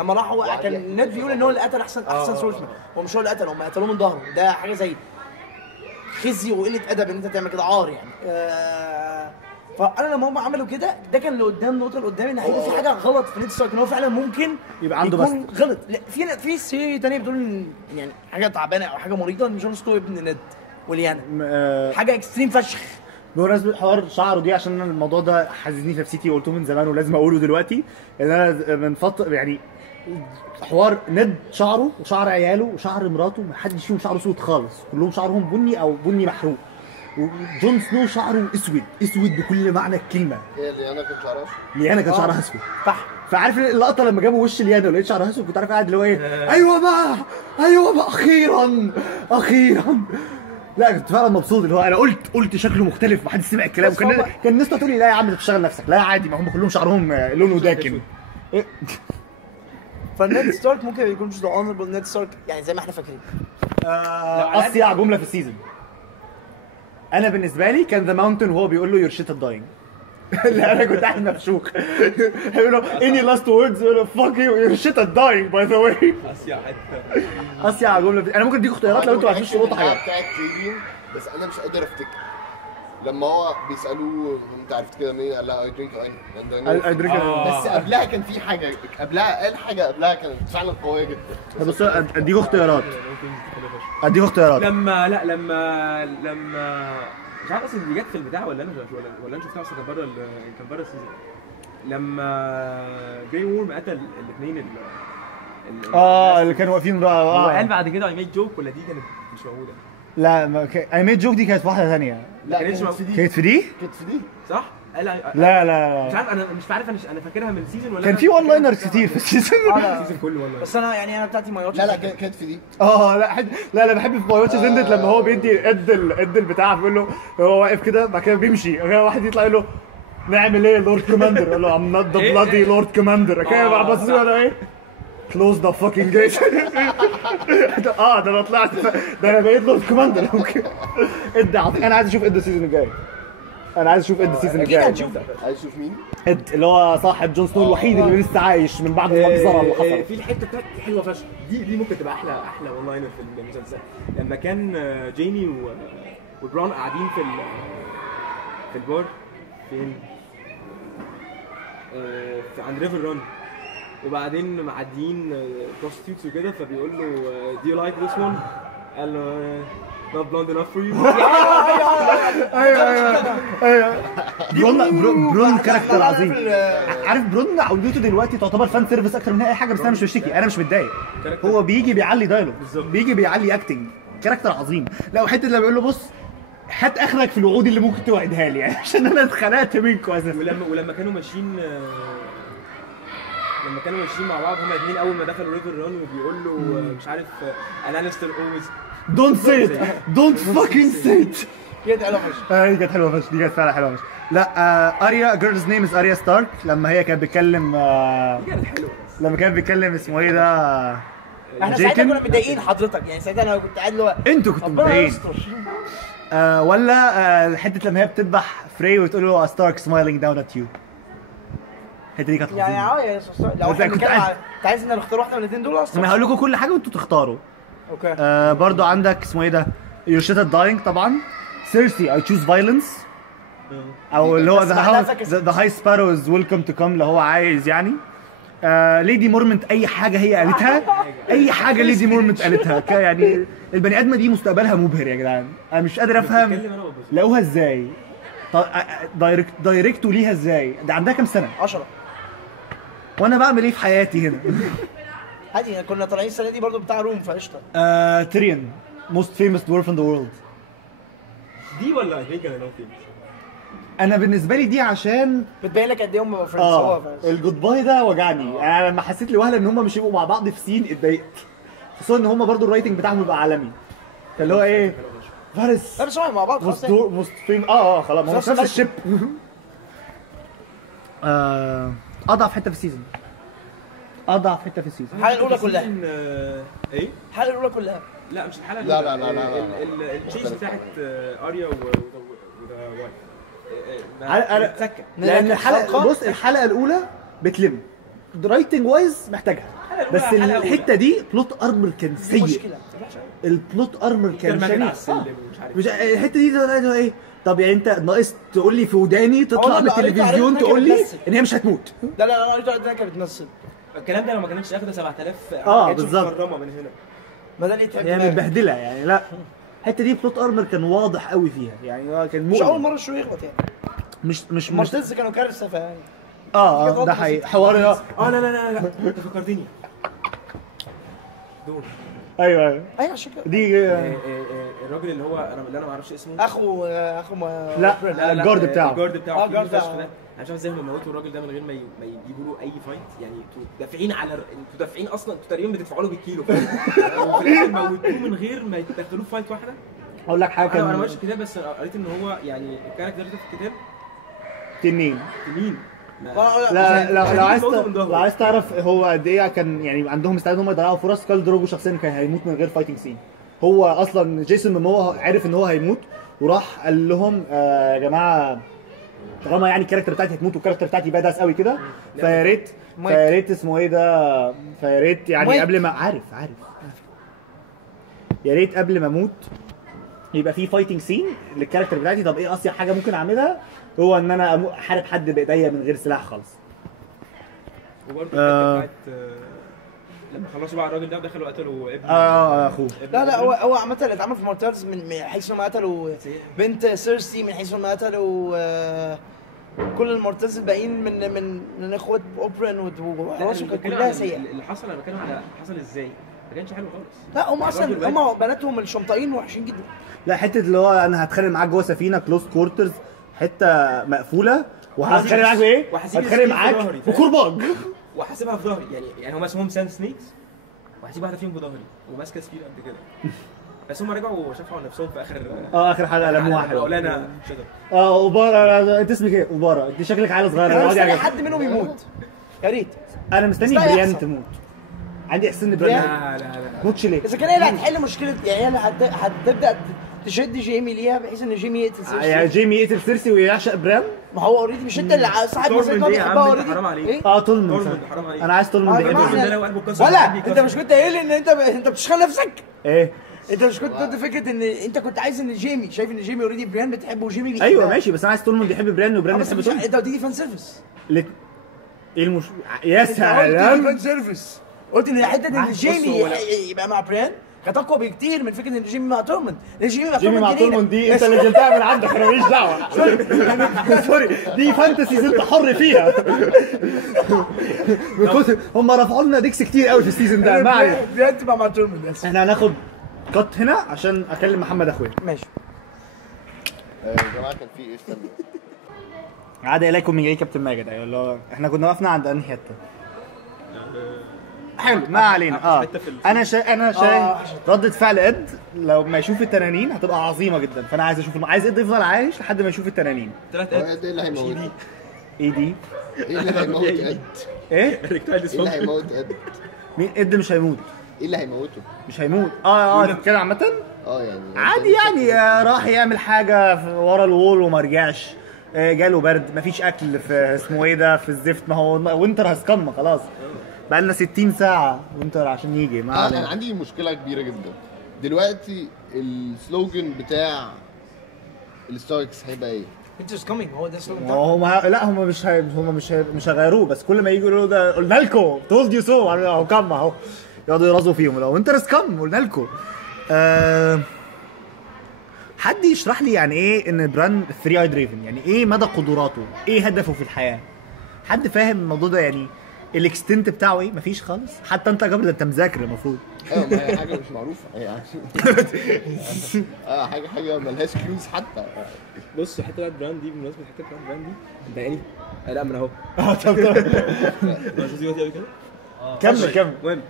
لما راحوا. كان نيد بيقول ان هو اللي قتل احسن سورسمان، هو مش هو اللي قتل، هم قتلوه من ظهره. ده حاجه زي خزي وقله ادب ان انت تعمل كده، عار يعني. فانا لما هم عملوا كده ده كان اللي قدام النقطه اللي قدامي ان هيبقى في حاجه غلط في نيد ستارك، ان هو فعلا ممكن يبقى عنده بس غلط. لا في سيري ثانيه بتقول يعني حاجه تعبانه او حاجه مريضه ان جون سنو ابن نيد وليانا، حاجه اكستريم فشخ. بمناسبة حوار شعره دي، عشان انا الموضوع ده حزنني في نفسيتي وقلته من زمان ولازم اقوله دلوقتي، ان انا من فتره يعني حوار ند شعره وشعر عياله وشعر مراته ما حدش فيهم شعره اسود خالص، كلهم شعرهم بني او بني محروق. وجون سنو شعره اسود بكل معنى الكلمه. ليانا كان شعرها اسود. ليانا كان شعرها اسود. صح. فعارف اللقطه لما جابوا وش ليانا ولقيت شعرها اسود كنت عارف قاعد اللي هو ايه، ايوه بقى اخيرا. لا كنت فعلا مبسوط، اللي هو انا قلت شكله مختلف، محدش سمع الكلام. كان الناس تقول لي لا يا عم تشتغل نفسك، لا عادي ما هم كلهم شعرهم لونه داكن. فالنيد ستارك ممكن يكون مش ذا اونربل نيد ستارك يعني زي ما احنا فاكرين. اصيع جمله في السيزون انا بالنسبه لي كان ذا ماونتن وهو بيقول له يور شيت داينج. لا انا كنت قاعد مفشوخ. هيقول له اني لاست ووردز، يقول له فاك يو يور شيت داينج باي ذا واي. اصيع جمله. انا ممكن اديك اختيارات لو انتوا عايزين تشوفوا حاجه بتاعت تريليون، بس انا مش قادر افتكر. لما هو بيسالوه انت عرفت كده منين؟ قال لا اي درينك بس قبلها كان في حاجه، قبلها قال حاجه قبلها كانت فعلا قويه جدا. بص اديك اختيارات. لما مش عارف اصلا دي جت في البتاع ولا انا شفتها اصلا كان بره السيزون. لما جاي وورم قتل الاثنين اللي كانوا واقفين بقى. هو قال بعد كده اي ميد جوك ولا دي كانت مش موجوده؟ لا اي ميد جوك دي كانت في واحده ثانيه. لا كانت موجوده. كانت في دي صح؟ لا مش عارف، انا مش عارف انا فاكرها من سيزون ولا كان في وان لاينرز كتير في السيزون. السيزون كله والله. بس انا بتاعتي ما لا كانت في دي. لا بحب في ماي واتش زندت لما هو بيدي قد البتاع، بيقول له هو واقف كده بعد كده بيمشي، واحد يطلع يقول له نعمل ايه لورد كوماندر؟ يقول له ام نوت ذا بلادي لورد كوماندر. كده بص له ايه كلوز ذا فاكينج جيت. ده انا طلعت، ده انا بقيت لورد كوماندر. ممكن انا عايز اشوف السيزون الجاي. عايز اشوف عايز اشوف مين؟ اللي هو صاحب جون سنو الوحيد اللي لسه عايش من بعد المجزره اللي حصلت. في الحته بتاعت حلوه فشخ دي ممكن تبقى احلى اون لاينر في المسلسل. لما كان جيمي وبرون قاعدين في البار فين عند ريفر ران، وبعدين معديين بروستيوتس وكده، فبيقول له do you like this one؟ قال له not blonde enough for you. ايوه برون كاركتر عظيم. عارف برون عودته دلوقتي تعتبر فان سيرفيس اكتر من اي حاجه، بس انا مش بشتكي، انا مش متضايق. هو بيجي بيعلي دايلوج، بيجي بيعلي اكتنج، كاركتر عظيم. لا وحته اللي بيقول له بص هات اخرك في الوعود اللي ممكن توعدها لي يعني عشان انا اتخنقت منكم اساسا. ولما كانوا ماشيين مع بعض هما الاثنين اول ما دخلوا ريفر ران وبيقول له مش عارف اناليستر اولويز دونت سي ات دونت فاكينج سي ات. كانت حلوه فشخ. دي كانت حلوه فشخ، دي كانت فعلا حلوه فشخ. لا اريا جيرلز نيم از اريا ستارك لما هي كانت بتكلم كانت حلوه لما كانت بتكلم اسمه ايه ده احنا ساعتها كنا متضايقين حضرتك يعني ساعتها انا كنت قاعد اللي هو انتوا كنتوا متضايقين. ولا حته لما هي بتذبح فري وتقول له ستارك سمايلينج داون ات يو. الحته دي كانت يعني يا لو احنا كنت عايز ان نختار واحده من الاثنين دول اصلا. انا هقول لكم كل حاجه وانتوا تختاروا. اوكي. برضو عندك اسمه ايه ده يورشيتا داينج طبعا. سيرسي اي تشوز فايلنس او اللي هو ذا هاي سباروز ويلكم تو كم لو هو عايز يعني. ليدي مورمنت اي حاجه هي قالتها اي حاجه ليدي مورمنت قالتها يعني البني ادمه دي مستقبلها مبهر يا جدعان. انا مش قادر افهم لقوها ازاي دايركتوا ليها ازاي. ده عندها كام سنه؟ 10. وانا بعمل ايه في حياتي هنا؟ عادي كنا طالعين السنه دي برضو بتاع روم فقشطه. تيريون موست فيموس دورف ان ذا وورلد دي ولا اي ثينك انا انا بالنسبه لي دي عشان بتبين لك قد ايه هم فريندز. الجود باي ده وجعني. انا لما حسيت لوهله ان هم مش هيبقوا مع بعض في سين اتضايقت، خصوصا ان هم برضو الرايتنج بتاعهم بيبقى عالمي. فاللي هو ايه فارس لا بس هم مع بعض خلاص موست فيم خلاص ما هو نفس الشيب. اضعف حته في السيزون. اضعف حته في السيزون الحلقه الاولى كلها. ايه الحلقه الاولى كلها. لا مش الحلقه لا التشيز بتاعت اريا لان الحلقه بص الحلقه الاولى بتلم رايتنج وايز محتاجها بس الحته دي بلوت ارمر كان سيء. البلوت ارمر كان شنيع. مش الحته دي ايه طب يعني انت ناقص تقول لي في وداني تطلع بالتلفزيون تقول لي ان هي مش هتموت. لا انا قريت انها كانت بتمثل الكلام ده لو ما كانتش اخده 7000 بالظبط مكرمه من هنا ما ده اللي هي متبهدله يعني. لا الحته دي بلوت ارمر كان واضح قوي فيها يعني كان مش اول مره شو يغلط يعني. مش مارتينز كانوا كارثه يعني. ده حقيقي حوار لا انت فكرتني دول. ايوه عشان كده دي الراجل اللي هو انا ما اعرفش اسمه اخو لا الجارد بتاعه انا مش عارف ازاي هم موتوا الراجل ده من غير ما يجيبوا له اي فايت يعني. انتوا دافعين على انتوا دافعين اصلا انتوا تقريبا بتدفعوا له بالكيلو وفي الاخر موتوه من غير ما يدخلوه في فايت واحده. هقول لك حاجه انا ما قريتش الكتاب بس قريت ان هو يعني الكاركتر ده في الكتاب تنين. لا لو عايز تعرف هو قد ايه كان يعني عندهم استعداد هم يضيعوا فرص. كال دروجو شخصيا كان هيموت من غير فايتنج سين. هو اصلا جيسون موموا عرف ان هو هيموت وراح قال لهم يا جماعه طالما يعني الكاركتر بتاعتي هتموت والكاركتر بتاعتي باداس قوي كده فيا ريت اسمه ايه ده فيا ريت يعني قبل ما عارف يا ريت قبل ما اموت يبقى في فايتنج سين للكاركتر بتاعتي. طب ايه اصيع حاجه ممكن اعملها هو ان انا احارب حد بايديا من غير سلاح خالص. وبرده بتاعت لما خلصوا بقى الراجل ده دخلوا قتلوا ابن اخوه. لا هو عامه اللي اتعمل في مارتينز من حيث انهم قتلوا بنت سيرسي من حيث انهم قتلوا كل المارتينز الباقيين من اخوات اوبرين وحواراتهم كانت كلها سيئه. اللي حصل انا بتكلم على حصل ازاي ما كانش حلو خالص. لا هم اصلا هم بناتهم الشمطايين وحشين جدا. لا حته اللي هو انا هتخانق معاك جوه سفينه كلوز كوارترز حته مقفوله وهتخانق معاك بايه؟ هتخانق معاك في كرباج وهحاسبها في ظهري يعني هم اسمهم ساند سنيكس وهسيب واحده فيهم في ظهري وماسكه سبير قد كده. بس هم رجعوا وشافوا على نفسهم في اخر حلقه لموا واحد مولانا شجر. اوبارا انت اسمك ايه؟ اوبارا انت شكلك عيل صغير. انا مستني حد منهم يموت يا ريت. انا مستني بريان تموت. عندي احساس ان بريان لا موتش ليه؟ اذا كان هي اللي هتحل مشكله يعني هي اللي هتبدا تشد جيمي ليها بحيث ان جيمي يقتل سيرسي. يعني جيمي يقتل سيرسي ويعشق بران. ما هو اوريدي مش انت اللي صاحب مزاج ما بيحبها اوريدي. حرام عليك. ايه تولمن انا عايز تولمن ده ولا انت مش كنت قايل ان انت بتشخن نفسك؟ ايه انت مش كنت ضد فكره ان انت كنت عايز ان جيمي شايف ان جيمي اوريدي بريان بتحبه وجيمي بيحبها. ايوه ماشي بس انا عايز تولمن يحب بريان وبريان بيحب تولمن. انت قلت لي فان سيرفيس. ايه يا سلام فان سيرفيس. قلت ان حته ان جيمي يبقى مع بريان كانت اقوى بكتير من فكره ان جيمي مع تورمن. جيمي مع تورمن دي انت اللي جبتها من عندك انا ماليش دعوه. سوري دي فانتسيز انت حر فيها. هم رفعوا لنا ديكس كتير قوي في السيزون ده. ما علينا بريان تبقى مع تورمن بس. احنا هناخد كات هنا عشان اكلم محمد اخويا. ماشي. يا جماعه كان في ايه استنى. عاد اليكم من جاي كابتن ماجد. ايوه اللي هو احنا كنا وقفنا عند انهي حته؟ حلو ما علينا. انا شايف ردة فعل اد لو ما يشوف التنانين هتبقى عظيمه جدا، فانا عايز اشوف عايز اد يفضل عايش لحد ما يشوف التنانين. ثلاث ايه اللي هيموت؟ ايه دي؟ ايه اللي هيموت اد؟ ايه؟ ايه اللي هيموت اد؟ مين اد مش هيموت؟ ايه اللي هيموته؟ مش هيموت. كده عامه يعني عادي يعني راح يعمل حاجه ورا الوول وما رجعش. جاله برد، مفيش اكل في اسمه ايه ده في الزفت، ما هو وينتر هسكمه خلاص. بقالنا 60 ساعه وينتر عشان يجي. ما انا عندي مشكله كبيره جدا دلوقتي. السلوجن بتاع الستاركس هيبقى ايه؟ Winter's coming. هو ده السلوجن بتاعه. لا هم مش هيغيروه، بس كل ما يجوا يقولوا ده قلنا لكم تولد يو سو اهو كم اهو يقعدوا يرازوا فيهم. لو وينتر كم قلنا لكم. حد يشرح لي يعني ايه ان بران 3 اي دريفن؟ يعني ايه مدى قدراته؟ ايه هدفه في الحياه؟ حد فاهم الموضوع ده؟ يعني الاكستنت بتاعه ايه؟ مفيش خالص. حتى انت يا جابر ده انت مذاكر المفروض. ما هي حاجه مش معروفه يعني. حاجه ملهاش كلوز حتى. بص الحته بتاعت براند دي، بمناسبه الحته بتاعت براند دي مضايقاني. لا من اهو طب مش دلوقتي قوي كده. كمل. المهم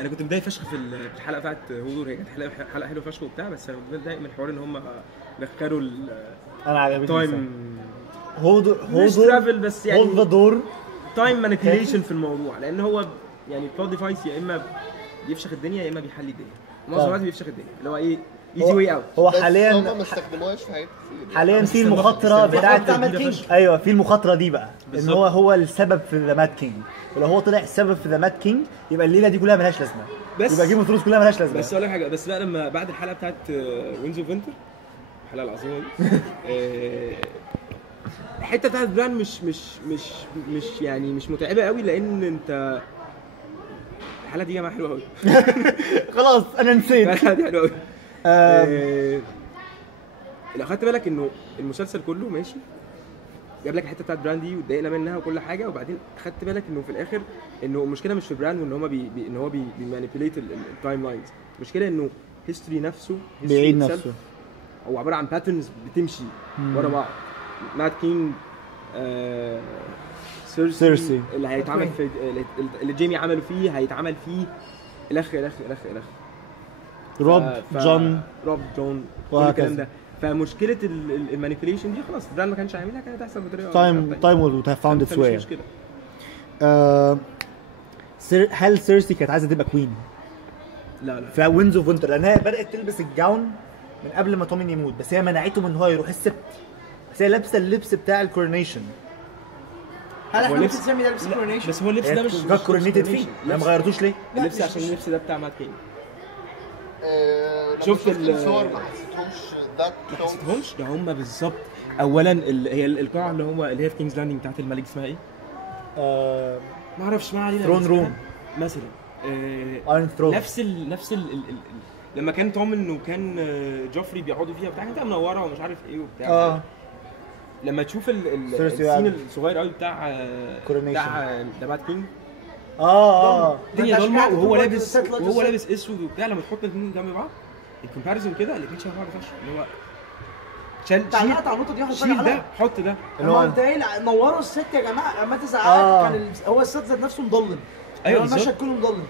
انا كنت متضايق فشخ في الحلقه بتاعت هودور. هي كانت حلقه حلوه فشخ وبتاع، بس انا كنت متضايق من حوار ان هم دخلوا انا عجبني تايم هودور ترافل، بس يعني هولد ذا دور تايم مانيبيوليشن في الموضوع، لان هو يعني بلوت ديفايس يا اما بيفشخ الدنيا يا اما بيحلي الدنيا. معظم الوقت بيفشخ الدنيا، اللي هو ايه ايزي واي اوت. هو هم حاليا ما استخدموهاش في حاجات كتير. حاليا في المخاطره بتاعت ايوه في المخاطره دي بقى ان هو السبب في ذا مات كينج. ولو هو طلع السبب في ذا مات كينج يبقى الليله دي كلها ملهاش لازمه، بس يبقى جيم اوف ثرونز كلها ملهاش لازمه. بس اقول لك حاجه، بس لا لما بعد الحلقه بتاعت وينز اوف وينتر الحلقه العظيمه دي الحته بتاعت بران مش يعني مش متعبه قوي، لان انت الحلقه دي يا جماعه حلوه قوي. خلاص انا نسيت. الحلقه دي حلوه قوي. لو خدت بالك انه المسلسل كله ماشي جاب لك الحته بتاعت بران دي واتضايقنا منها وكل حاجه، وبعدين خدت بالك انه في الاخر انه المشكله مش في بران وان هم ان هو بيمانيبيوليت التايم لاينز. المشكله انه هيستوري نفسه بيعيد نفسه، هو عباره عن باترنز بتمشي ورا بعض. مات كينج سيرسي اللي هيتعمل في اللي جيمي عمله فيه هيتعمل فيه الاخ روب جون والكلام ده. فمشكله المانيبيوليشن دي خلاص ده ما كانش عاملها، كانت هتحصل بطريقه تايم وود فاوند اتس واي. هل سيرسي كانت عايزه تبقى كوين؟ لا في وينز اوف وينتر، لان هي بدات تلبس الجاون من قبل ما تومين يموت، بس هي منعته من ان هو يروح السبت، بس هي لابسه اللبس بتاع الكورونيشن. هل احنا ممكن نسمي ده لبس الكورونيشن؟ بس هو اللبس ده مش كورونيتد فيه، ما غيرتوش ليه؟ اللبس عشان اللبس ده بتاع مات كينج. شفت الصور ما حسيتهمش ده هم بالظبط. اولا هي القاعه اللي هي في كينجز لاندنج بتاعت الملك اسمها ايه؟ ما اعرفش، ما علينا. ثرون روم مثلا. ايرون ثرون. نفس لما كان تومن وكان جوفري بيقعدوا فيها بتاع كانت منوره ومش عارف ايه وبتاع. لما تشوف السين الصغير قوي بتاع ذا مات كينج الدنيا ضلمه وهو لابس اسود وبتاع. لما تحط الاثنين جنب بعض الكومباريزون كده الاثنين شبه بعض فشخ. اللي هو تعليقات على النقطه دي شيل ده حط ده. اللي هو انت ايه نوروا الست يا جماعه ما تزعقوا. كان هو الست ذات نفسه مضلم. ايوه المشهد كله مضلم.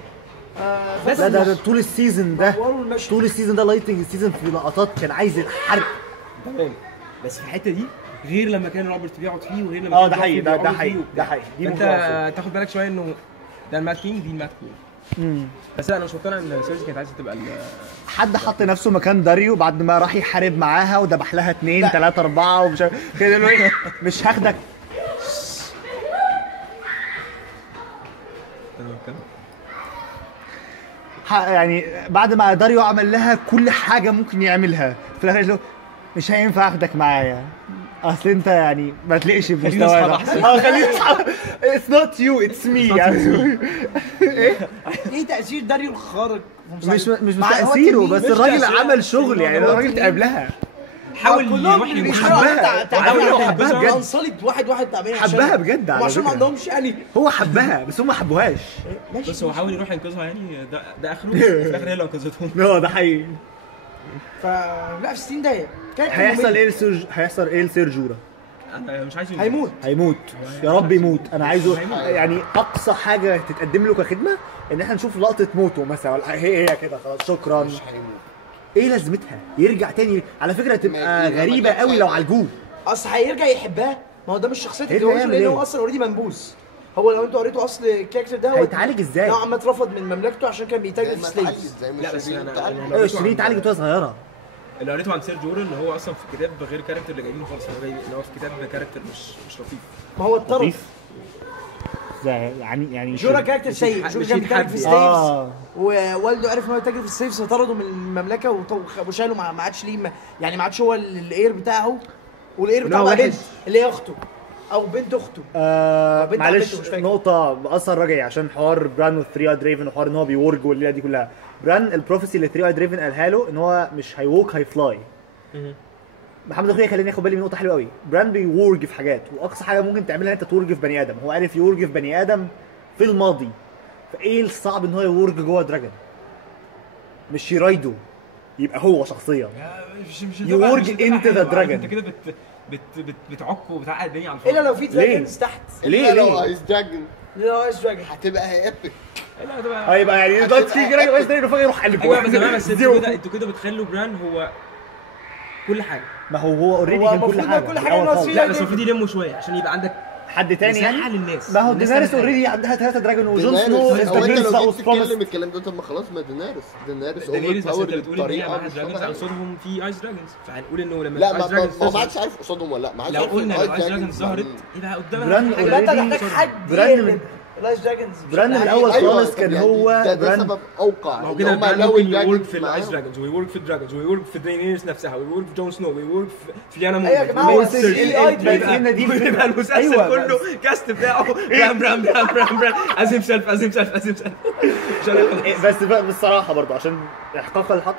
بس ده طول السيزون ده طول السيزون ده لايتنج السيزون في لقطات كان عايز الحرق تمام. بس في الحته دي غير لما كان روبرت بيقعد فيه وغير لما كان ده حقيقي ده حقيقي انت تاخد بالك شويه انه ده المات كينج دي المات كينج. بس انا مش مقتنع ان سيرسي كانت عايزه تبقى حد حط نفسه مكان داريو بعد ما راح يحارب معاها وذبح لها 2 3 4 ومش كده له ايه مش هاخدك. يعني بعد ما داريو عمل لها كل حاجه ممكن يعملها في الاخر له مش هينفع اخدك معايا اصل انت يعني ما تلاقيش بمستوانا. خلينا اصحاب. اتس نوت يو اتس مي. ايه تاثير داريو الخارق؟ مش تاثيره بس الراجل عمل شغل يعني الراجل تقابلها حاول يروح حبها انصلت واحد تعبان حبها بجد عشان ما عندهمش يعني هو حبها بس هم ما حبوهاش. بس هو حاول يروح ينقذها يعني ده اخره في الاخر هي اللي انقذتهم. ده حقيقي. فلا في 60 دقيقه هيحصل ايه لسيرجورا؟ انا مش عايز هيموت يا رب يموت. انا عايزه يعني اقصى حاجه تتقدم له كخدمه ان احنا نشوف لقطه موته مثلا، هي كده خلاص شكرا. مش هيموت. ايه لازمتها يرجع تاني؟ على فكره تبقى غريبه قوي لو عالجوه. اصل هيرجع يحبها، ما هو ده مش شخصيه الجواز لان هو اصلا اوريدي منبوذ. هو لو انتوا قريتوا اصل الكاركتر ده هو هيتعالج ازاي؟ نوعا ما اترفض من مملكته عشان كان بيتاجر في سليفز. لا بس انا شيرين اتعالجت وهي صغيره. اللي قريته عن سيرجورا ان هو اصلا في كتاب غير كاركتر اللي جايبينه خالص، هو جاي ان هو في كتاب كاركتر مش لطيف. ما هو الطرف يعني جورا كاركتر سيء. جورا كان بيتاجر في سليفز ووالده عرف ان هو يتاجر في السليفز فطرده من المملكه وشاله ما عادش ليه يعني ما عادش هو الاير بتاعه، والاير بتاعه بنت اللي هي اخته او بنت اخته. معلش نقطه باثر رجعي عشان حوار بران و3 ايد ريفن وحوار ان هو بيورج والليله دي كلها. بران البروفيسي اللي 3 ايد ريفن قالها له ان هو مش هيوك هيفلاي. محمد اخويا خليني اخد بالي من نقطه حلوه قوي. بران بيورج في حاجات، واقصى حاجه ممكن تعملها انت تورج في بني ادم. هو عارف يورج في بني ادم في الماضي، فايه الصعب ان هو يورج جوه دراجون؟ مش يرايده يبقى هو شخصيا يورج انت ذا دراجون. انت كده بتعك وبتعقد الدنيا على الا لو في دراجونز تحت. ليه لو ايس دراجون هتبقى ايبك. هيبقى يعني ده في دراجون ايس دراجون فجاه يروح قلب. ايوه بس انتوا كده بتخلوا بران هو كل حاجه. ما هو اوريدي كان كل حاجه. لا بس المفروض يلموا شويه عشان يبقى عندك حد تاني يعني للناس. ما هو ديناريس اوريدي عندها 3 دراجون وجون سنو استجنس او تتكلم الكلام ده. طب ما خلاص ما ديناريس بس انت بتقول ان هي معاها دراجونز قصادهم في ايس دراجونز، فهنقول انه لما لا ما عادش عارف قصادهم ولا لا. ما عادش لو قلنا ايس دراجونز ظهرت يبقى قدامها بران لايس دراجونز. بران من الاول خالص كان هو ده سبب اوقع. هو كده بران ممكن يورك في الايس دراجونز ويورك في الدراجونز ويورك في دينيريس نفسها ويورك في جون سنو ويورك في ليانا مون. ايوه يا جماعه يبقى المسلسل كله كاست بتاعه بران از هيم سيلف بس بالصراحه برضه عشان احقاق الحق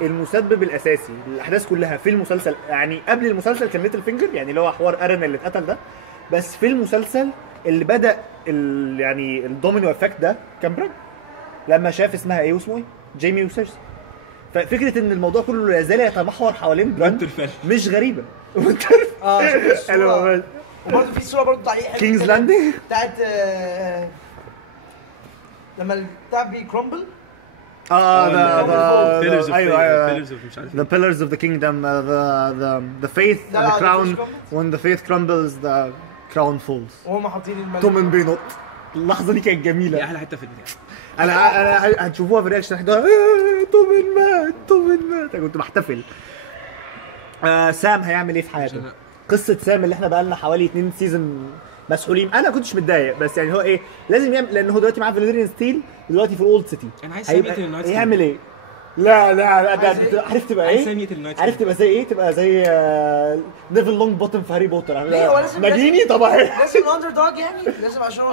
المسبب الاساسي للاحداث كلها في المسلسل، يعني قبل المسلسل كان ليتل فينجر يعني اللي هو حوار ارن اللي اتقتل ده، بس في المسلسل اللي بدا يعني الدومينو افكت ده كان بران لما شاف اسمها ايه واسمه ايه جيمي وسيرسي. ففكره ان الموضوع كله لا يزال يتمحور حوالين بران مش غريبه. حلو. وبرضه في صوره برضه تعليق كينجز لاندنج بتاعت لما البتاع بيكرامبل. The pillars of the kingdom, the faith and the crown. When the faith crumbles, the crown falls. وهم حاطين الملك تومن بينط. اللحظه دي كانت جميله. احلى حته في الدنيا. انا هتشوفوها في الرياكشن تومن مات. كنت بحتفل. سام هيعمل ايه في حياته؟ قصه سام اللي احنا بقالنا حوالي 2 سيزون مسؤولين. انا كنتش متضايق بس يعني هو ايه لازم يعمل لان هو دلوقتي معاه فاليريان ستيل دلوقتي في الاولد سيتي. انا عايز سمية النايت ستيل. يعمل ايه؟ لا ده عارف تبقى ايه؟ عارف تبقى زي ايه؟ تبقى زي نيفل لونج بوتم في هاري بوتر. ناجيني طبعا لازم الاندر دوج يعني لازم عشان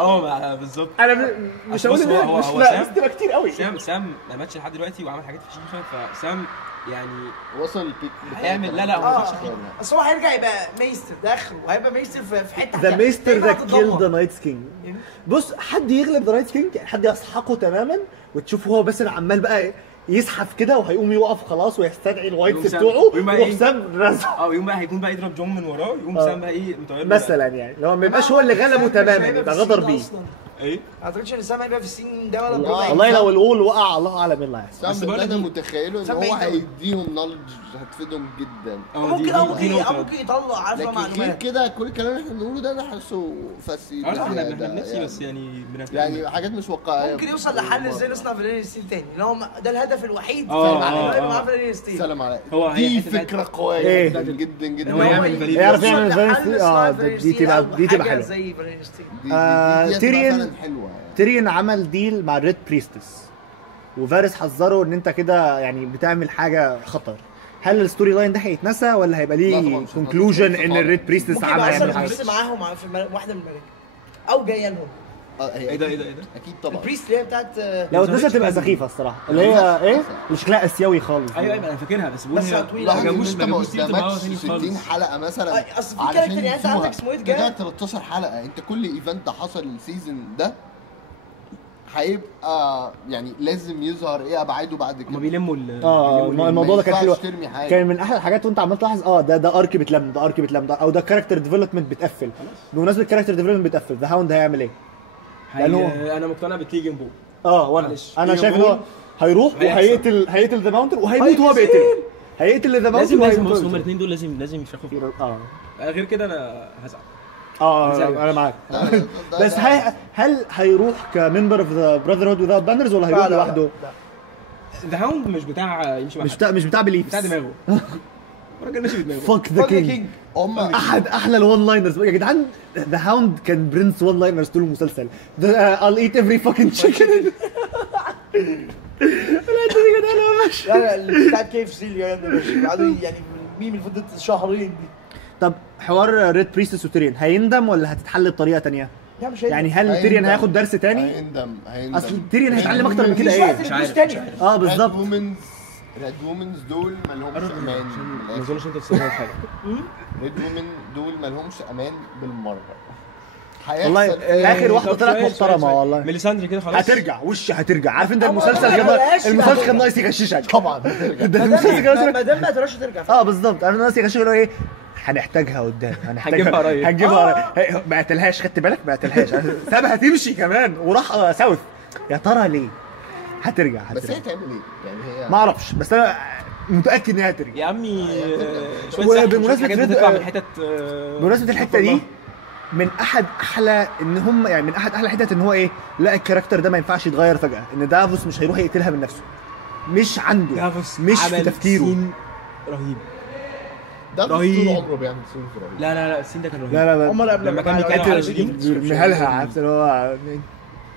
بالظبط. انا مش هقول ان مش لا بس تبقى كتير قوي. سام ما ماتش لحد دلوقتي وعمل حاجات في شيفا فسام يعني وصل البيك هيعمل. لا هو مش بس هو هيرجع يبقى ميستر ده اخره وهيبقى ميستر في حته ذا ميستر ذا كيل ذا نايتس كينج. بص حد يغلب ذا نايتس كينج حد يسحقه تماما وتشوفه هو بس عمال بقى يزحف كده وهيقوم يوقف خلاص ويستدعي الوايتس بتوعه ويروح سام رزق. يقوم بقى هيكون بقى يضرب جون من وراه يقوم سام بقى ايه متغير مثلا يعني لو ما يبقاش هو اللي غلبه تماما يبقى غدر بيه. ايه ما اعتقدش ان سام هيبقى في السين ده ولا والله لو الاول وقع الله اعلم ايه اللي هيحصل. بس انا متخيله ان هو هيديهم نولج هتفيدهم جدا. ممكن يطلع عارفه معلومات. لكن كده كل الكلام اللي احنا بنقوله ده انا حاسه فاسي. احنا بنفسي بس يعني حاجات مش واقعيه. ممكن يوصل لحل ازاي نصنع فاليريان ستيل تاني اللي هو ده الهدف الوحيد. معاه فاليريان ستيل. سلام عليكم. دي فكره قويه جدا جدا. هو يعرف يعمل فاليريان ستيل. دي تبقى حلوه زي فاليريان ستيل. تيريون عمل ديل مع الريد بريستس وفارس حذره ان انت كده يعني بتعمل حاجه خطر. هل الستوري لاين ده هيتنسى ولا هيبقى ليه كونكلوجن ان الريد بريستس عمل يعمل حاجه معاهم في واحده من الملائكه او جايه لهم؟ ايه ده اكيد طبعا. البريست اللي هي بتاعت لو اتنسى تبقى سخيفه الصراحه اللي هي ايه اللي شكلها اسيوي خالص. ايوه انا فاكرها بس بقول هي طويله. ما جابوش 60 حلقه مثلا. اصل في كاركتر يعني انت عندك اسمه ايه ده 13 حلقه. انت كل ايفنت حصل السيزون ده هيبقى يعني لازم يظهر ايه ابعاده بعد كده. هما بيلموا الموضوع ده كان حلو، ترمي حاجة. كان من احلى الحاجات وانت عمال تلاحظ ده ارك بتلم، ده ارك بتلم، او ده كاركتر ديفلوبمنت بتقفل. بمناسبه الكاركتر ديفلوبمنت بتقفل، ذا هاوند هيعمل ايه؟ انا مقتنع بتيجن بو. وانا شايف ان هو هيروح وهيقتل ذا ماونتن وهيموت وهو بيقتل، هيقتل ذا ماونتن لازم هما الاثنين دول لازم يفشخوا فيه. غير كده انا هزعل. انا معاك. بس هل هيروح كممبر اوف ذا براذر هود وذا بانرز ولا هيروح لوحده؟ ذا هاوند مش بتاع يمشي مع مش بتاع بليفز، بتاع دماغه. الراجل ماشي بدماغه. فك ذا كينج. احلى الوان لاينرز يا جدعان. ذا هاوند كان برنس وان لاينرز طول المسلسل. I'll eat every fucking chicken. لا بتاعت KFC اللي قعدوا يعني الميم لمده شهرين دي. طب حوار ريد بريستس وتيريون هيندم ولا هتتحل بطريقه ثانيه؟ يعني هل تيريون هياخد درس تاني؟ هيندم. اصل تيريون هيتعلم اكتر من كده ايه؟ مش عارف. بالظبط. ريد وومنز دول ما لهمش امان. ما اظنش انت تستفاد حاجه. ريد وومن دول ما لهمش امان بالمره. والله اخر واحده طلعت محترمه والله. ميليساندري كده خلاص هترجع. عارف انت المسلسل كان ناقص يغششك. طبعا ما دام ما تقدرش ترجع. بالظبط. انا ناقص يغششك ايه؟ هنحتاجها قدام، هنجيبها قريب. ما قتلهاش، خدت بالك؟ ما قتلهاش، سابها تمشي كمان وراح ساوث. يا ترى ليه؟ هترجع. بس هي تعمل ايه؟ يعني هي ما اعرفش، بس انا متاكد انها هترجع يا عمي. شويه بمناسبه بتطلع من حتت بمناسبه الحته دي، من احد احلى حتت ان هو ايه، لا الكاركتر ده ما ينفعش يتغير فجاه، ان دافوس مش هيروح يقتلها من نفسه، مش عنده، دافوس مش في تفكيره. رهيب. ده طول عمره بيعمل سين رهيب. لا السين ده كان رهيب. لا هم لما كان بيتكلم على شيرين مهلها، عارف اللي هو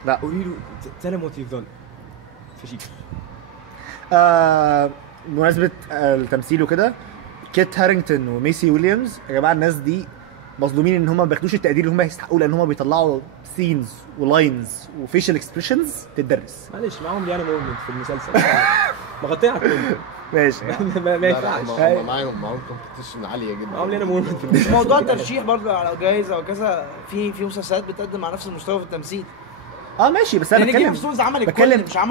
لا قولي له تسلم وات يو دون فشيك. بمناسبه التمثيل وكده، كيت هارينجتون وميسي ويليامز يا جماعه، الناس دي مظلومين ان هم ما بياخدوش التقدير اللي هم يستحقوه، لان هم بيطلعوا سينز ولاينز وفيشل اكسبريشنز تدرس. معلش معاهم ليانا مومنت في المسلسل مغطيها على الكل. ماشي. ما ينفعش. معاهم كومبيتيشن عاليه جدا. معاهم ليانا مومنت في المسلسل. موضوع الترشيح برضه على جايزه او كذا، في مسلسلات بتقدم على نفس المستوى في التمثيل. ماشي، بس انا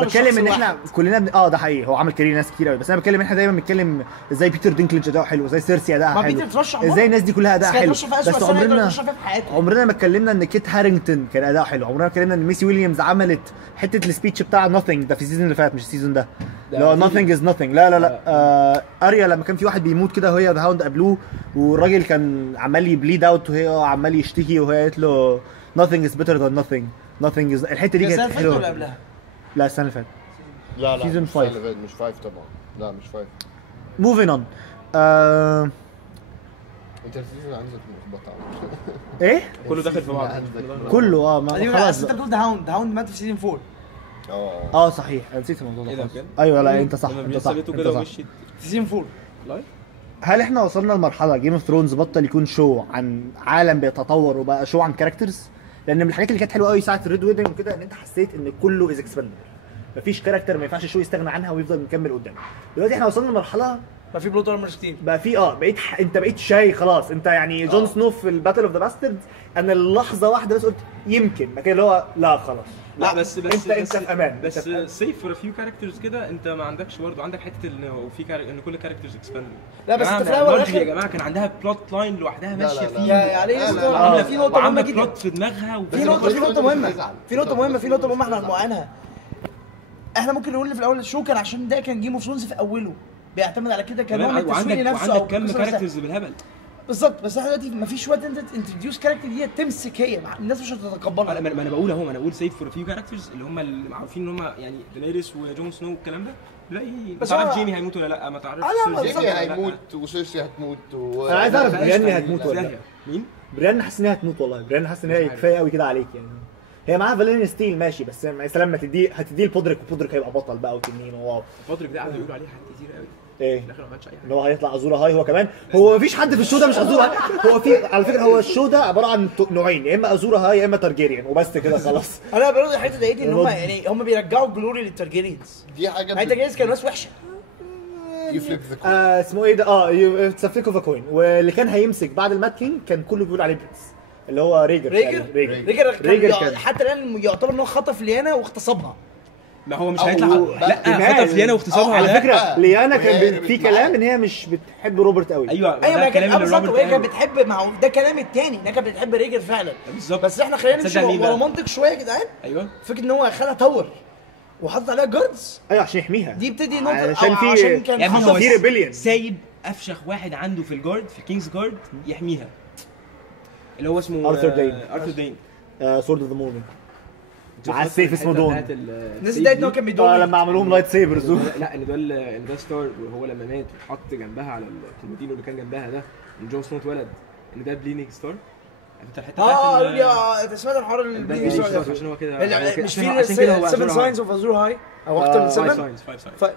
بتكلم ان احنا كلنا ده حقيقي، هو عمل كارير ناس كتير قوي، بس انا بتكلم ان احنا دايما بنتكلم ازاي بيتر دينكليج اداؤه حلو، ازاي سيرسي اداءها حلو، ازاي الناس دي كلها اداءها حلو. بس عمرنا ما اتكلمنا ان كيت هارينجتون كان اداؤه حلو، عمرنا ما اتكلمنا ان ميسي ويليامز عملت حته السبيتش بتاع nothing ده في السيزون اللي فات، مش السيزون ده، لو nothing is nothing. لا اريا لما كان في واحد بيموت كده وهي ذا هاوند قابلوه والراجل كان عمال يبليد اوت وهي عمال يشتكي وهي قالت له nothing is better than nothing is الحته دي كانت حلوه. لا السنه اللي فاتت. لا سيزون 5 مش 5 طبعا. لا مش 5. موفين اون. انت السيزون عندك مخبط ايه؟ كله داخل في بعض. كله ما خلاص. انت بتقول ذا هاوند مات في سيزون 4. صحيح، انا نسيت الموضوع ده. كده ايوه لا انت صح. سيزون 4 لايف. هل احنا وصلنا لمرحله جيم اوف ثرونز بطل يكون شو عن عالم بيتطور وبقى شو عن كاركترز؟ لان من الحاجات اللي كانت حلوه قوي ساعه الريد ويدنج وكده ان انت حسيت ان كله از اكسبندبل، مفيش كاركتر ما ينفعش شو يستغنى عنها ويفضل مكمل قدام. دلوقتي احنا وصلنا لمرحله بقى في بلوت ارمرز كتير، بقى في انت بقيت شاي خلاص. انت يعني جون سنو في الباتل اوف ذا باسترد، انا اللحظه واحده بس قلت يمكن، بعد كده اللي هو لا خلاص لا بس انت في امان. بس سيف فور فيو كاركترز كده، انت ما عندكش برضه عندك حته ان في ان كل كاركترز اكسباندبل. لا بس انت في الاول والاخر يا جماعه كان عندها بلوت لاين لوحدها ماشيه فيه يعني في نقطه مهمه جدا بلوت في دماغها، في نقطه مهمه احنا هنوعينها. احنا ممكن نقول في الاول الشو كان عشان ده كان جيم اوف ثرونز في اوله بيعتمد على كده، كان هو التسويق نفسه او كم كاركترز بالهبل بالظبط. بس احنا دلوقتي مفيش وقت انت انتروديوس كاركتر دي تمسك، هي الناس مش هتتقبلها. ما انا بقول اهو، انا بقول سيف فور فيو كاركترز اللي هم اللي معروفين ان هم يعني دينيريس وجون سنو والكلام ده. لا ما تعرفش جيمي هيموت ولا لا، ما تعرفش جيمي هيموت وسيرسي هتموت انا عايز اعرف برياني هتموت ولا لا. مين؟ برياني حاسس انها هتموت والله. برياني حاسس ان هي كفايه قوي كده عليك يعني. هي معاها فاليرين ستيل ماشي، بس يا سلام ما هتديه البودريك، وبودريك هيبقى بطل بقى وتنين. واو بودريك ده قعدوا يقولوا عليه حاجات كتير قوي. ايه؟ في الاخر ما عملش اي حاجه. ان هو هيطلع ازورا هاي. هو كمان هو مفيش حد في الشو ده مش ازورا هاي. هو في على فكره هو الشو ده عباره عن نوعين، يا اما ازورا هاي يا اما تارجيريان، وبس كده خلاص. انا بقول الحته دي ان هم يعني هم بيرجعوا الجلوري للتارجيريانز. دي حاجه التارجيريانز كانوا ناس وحشه. يفليب ذا كوين. اسمه ايه ده؟ تسفلكوا ذا كوين. واللي كان هيمسك بعد المات كينج كان كله بيقول عليه برنس، اللي هو ريجر ريجر كان حتى الان يعتبر ان هو خطف ليانا واغتصبها. ما هو مش هيطلع لا خطف ليانا واغتصابها على فكره. ليانا كان في كلام ان هي مش بتحب روبرت قوي. ايوه ده الكلام اللي روبرت وهي كانت بتحب. ما هو ده كلام التاني انها كانت بتحب ريجر فعلا بالظبط. بس احنا خلينا نمشي ورا منطق شويه يا جدعان. ايوه فكره ان هو خلها تاور وحط عليها جاردز. ايوه عشان يحميها. دي بتدي نقطه عشان كان في ريبيليون سايب افشخ واحد عنده في الجارد في كينجز جارد يحميها اللي هو اسمه ارثر دين سورد اوف ذا مورنينج مع السيف اسمه دون. الناس اتضايقت ان هو كان بيدون لما عملوا لهم لايت سيبرز. لا ان ده ستار وهو لما مات وحط جنبها على الكومودينو اللي كان جنبها ده ان جون سنو اتولد ان ده بلينينج ستار. انت الحته يا سمعت الحوار البلينينج ستار عشان هو كده مش في 7 ساينز اوف ازور هاي او اكتر من 7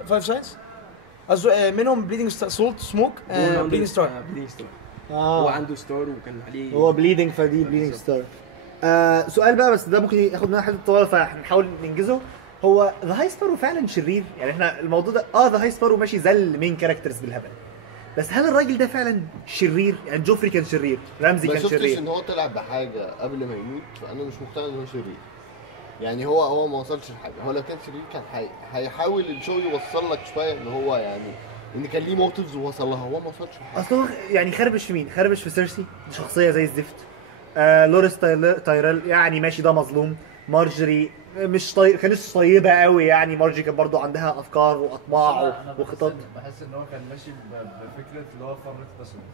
5 ساينز منهم بليدنج سولت سموك بليدنج ستار. هو عنده ستار وكان عليه هو بليدنج فدي بليدنج ستار. سؤال بقى بس ده ممكن ياخد مننا حته طويله فهنحاول ننجزه. هو ذا هاي سبارو فعلا شرير؟ يعني احنا الموضوع ده ذا هاي سبارو ماشي زي المين كاركترز بالهبل، بس هل الراجل ده فعلا شرير؟ يعني جوفري كان شرير، رمزي كان شرير. ما شفتش ان هو طلع بحاجه قبل ما يموت، فانا مش مقتنع ان هو شرير. يعني هو ما وصلش لحاجه. هو لو كان شرير كان هيحاول الشو يوصل لك شويه ان هو يعني ان كان ليه موتيفز ووصل لها. هو ما وصلش لحاجه اصل هو يعني خربش في مين؟ خربش في سيرسي، شخصيه زي الزفت. لوريس تايرل يعني ماشي ده مظلوم. مارجري مش كانتش طيبه قوي يعني. مارجري كان برضو عندها افكار واطماع وخطط. بحس ان هو كان ماشي بفكره اللي هو فرق التسويق.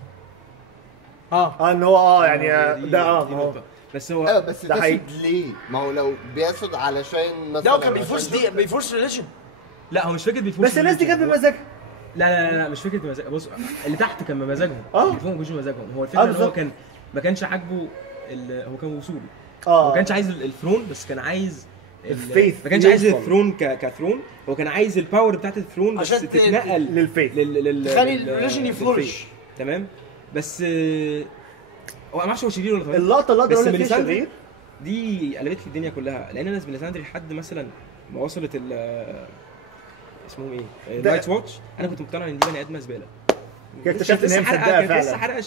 ان هو يعني ده هو بس هو بس ده ليه؟ ما هو لو بيسد علشان مثلا ده كان بيفورس ريليشن. لا هو مش فكره بيفورس، بس الناس دي كانت بمزاجها. لا مش فكره بمزاجها. بص اللي تحت كان بمزاجهم، اللي فوق مش بمزاجهم. هو الفكره ان هو ما كانش عاجبه هو كان وصولي. ما كانش عايز الثرون، بس كان عايز الفيث. ما كانش عايز الثرون كثرون، هو كان عايز الباور بتاعت الثرون بس تتنقل للفيث، تخلي الريليشن يفلورش. تمام. بس هو ما اعرفش هو شرير ولا طيب. اللقطه اللي اقدر اقول لك فيها شرير دي قلبت في الدنيا كلها، لان الناس بليساندري لحد مثلا ما وصلت اسمهم ايه نايت واتش. انا كنت مقتنع ان دي بني ادمه زباله. اكتشفت ان هي مصدقه فعلا.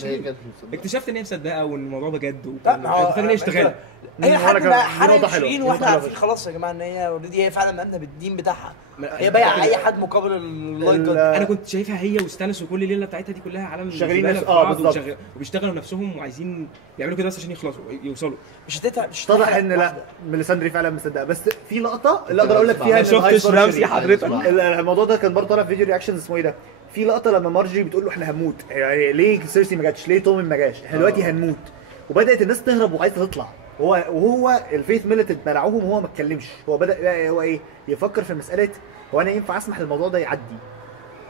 اكتشفت ان هي مصدقه وان الموضوع بجد وكان فاكر ان هي اشتغاله. اي حد ما حرق 20 واحنا عارفين خلاص يا جماعه ان هي اوريدي هي فعلا مامنه بالدين بتاعها. هي بايعه اي حد مقابل اللايك جاد. انا كنت شايفها هي وستانس وكل الليله بتاعتها دي كلها عالم شغالين وبيشتغلوا نفسهم وعايزين يعملوا كده بس عشان يخلصوا يوصلوا. مش هتتعب. اتضح ان لا ميليساندري فعلا مصدقه. بس في لقطه اللي اقدر اقول لك فيها شفتش رمزي حضرتك الموضوع ده كان برضه طالع فيديو رياكشنز اسمه ايه ده. في لقطه لما مارجري بتقول له احنا هنموت، يعني ليه سيرسي ما جاتش؟ ليه تومن ما جاش؟ احنا دلوقتي هنموت. وبدات الناس تهرب وعايزه تطلع. وهو الفيث ميليتد منعوهم وهو ما اتكلمش. هو بدا هو ايه يفكر في مساله هو انا ينفع اسمح للموضوع ده يعدي؟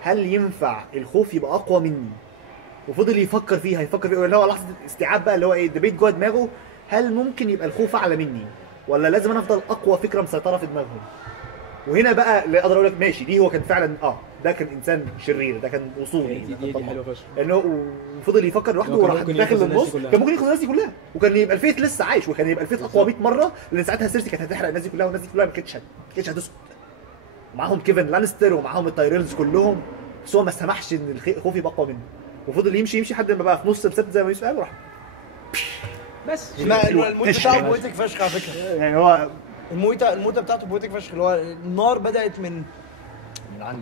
هل ينفع الخوف يبقى اقوى مني؟ وفضل يفكر فيها اللي هو لحظه استيعاب بقى اللي هو ايه الديبيت جوه دماغه. هل ممكن يبقى الخوف اعلى مني ولا لازم انا افضل اقوى فكره مسيطره في دماغهم؟ وهنا بقى اللي اقدر اقول لك ماشي دي هو كان فعلا ده كان انسان شرير، ده كان وصولي دي حلوه فشخ انه وفضل يفكر لوحده وراح داخل النص. كان ممكن ياخد الناس دي كلها وكان يبقى الفيث لسه عايش وكان يبقى الفيث اقوى 100 مره، لان ساعتها سيرسي كانت هتحرق الناس دي كلها والناس دي كلها ما كانتش هتسكت. ومعاهم كيفن لانستر ومعاهم التايريلز كلهم، بس هو ما سمحش ان الخوف يبقى اقوى منه وفضل يمشي لحد ما بقى في نص السبت زي ما يوسف قال وراح بس. الموت بتاعه بويتك فشخ على فكره. يعني هو الموتة بتاعته بويتك فشخ. اللي هو النار بدأت من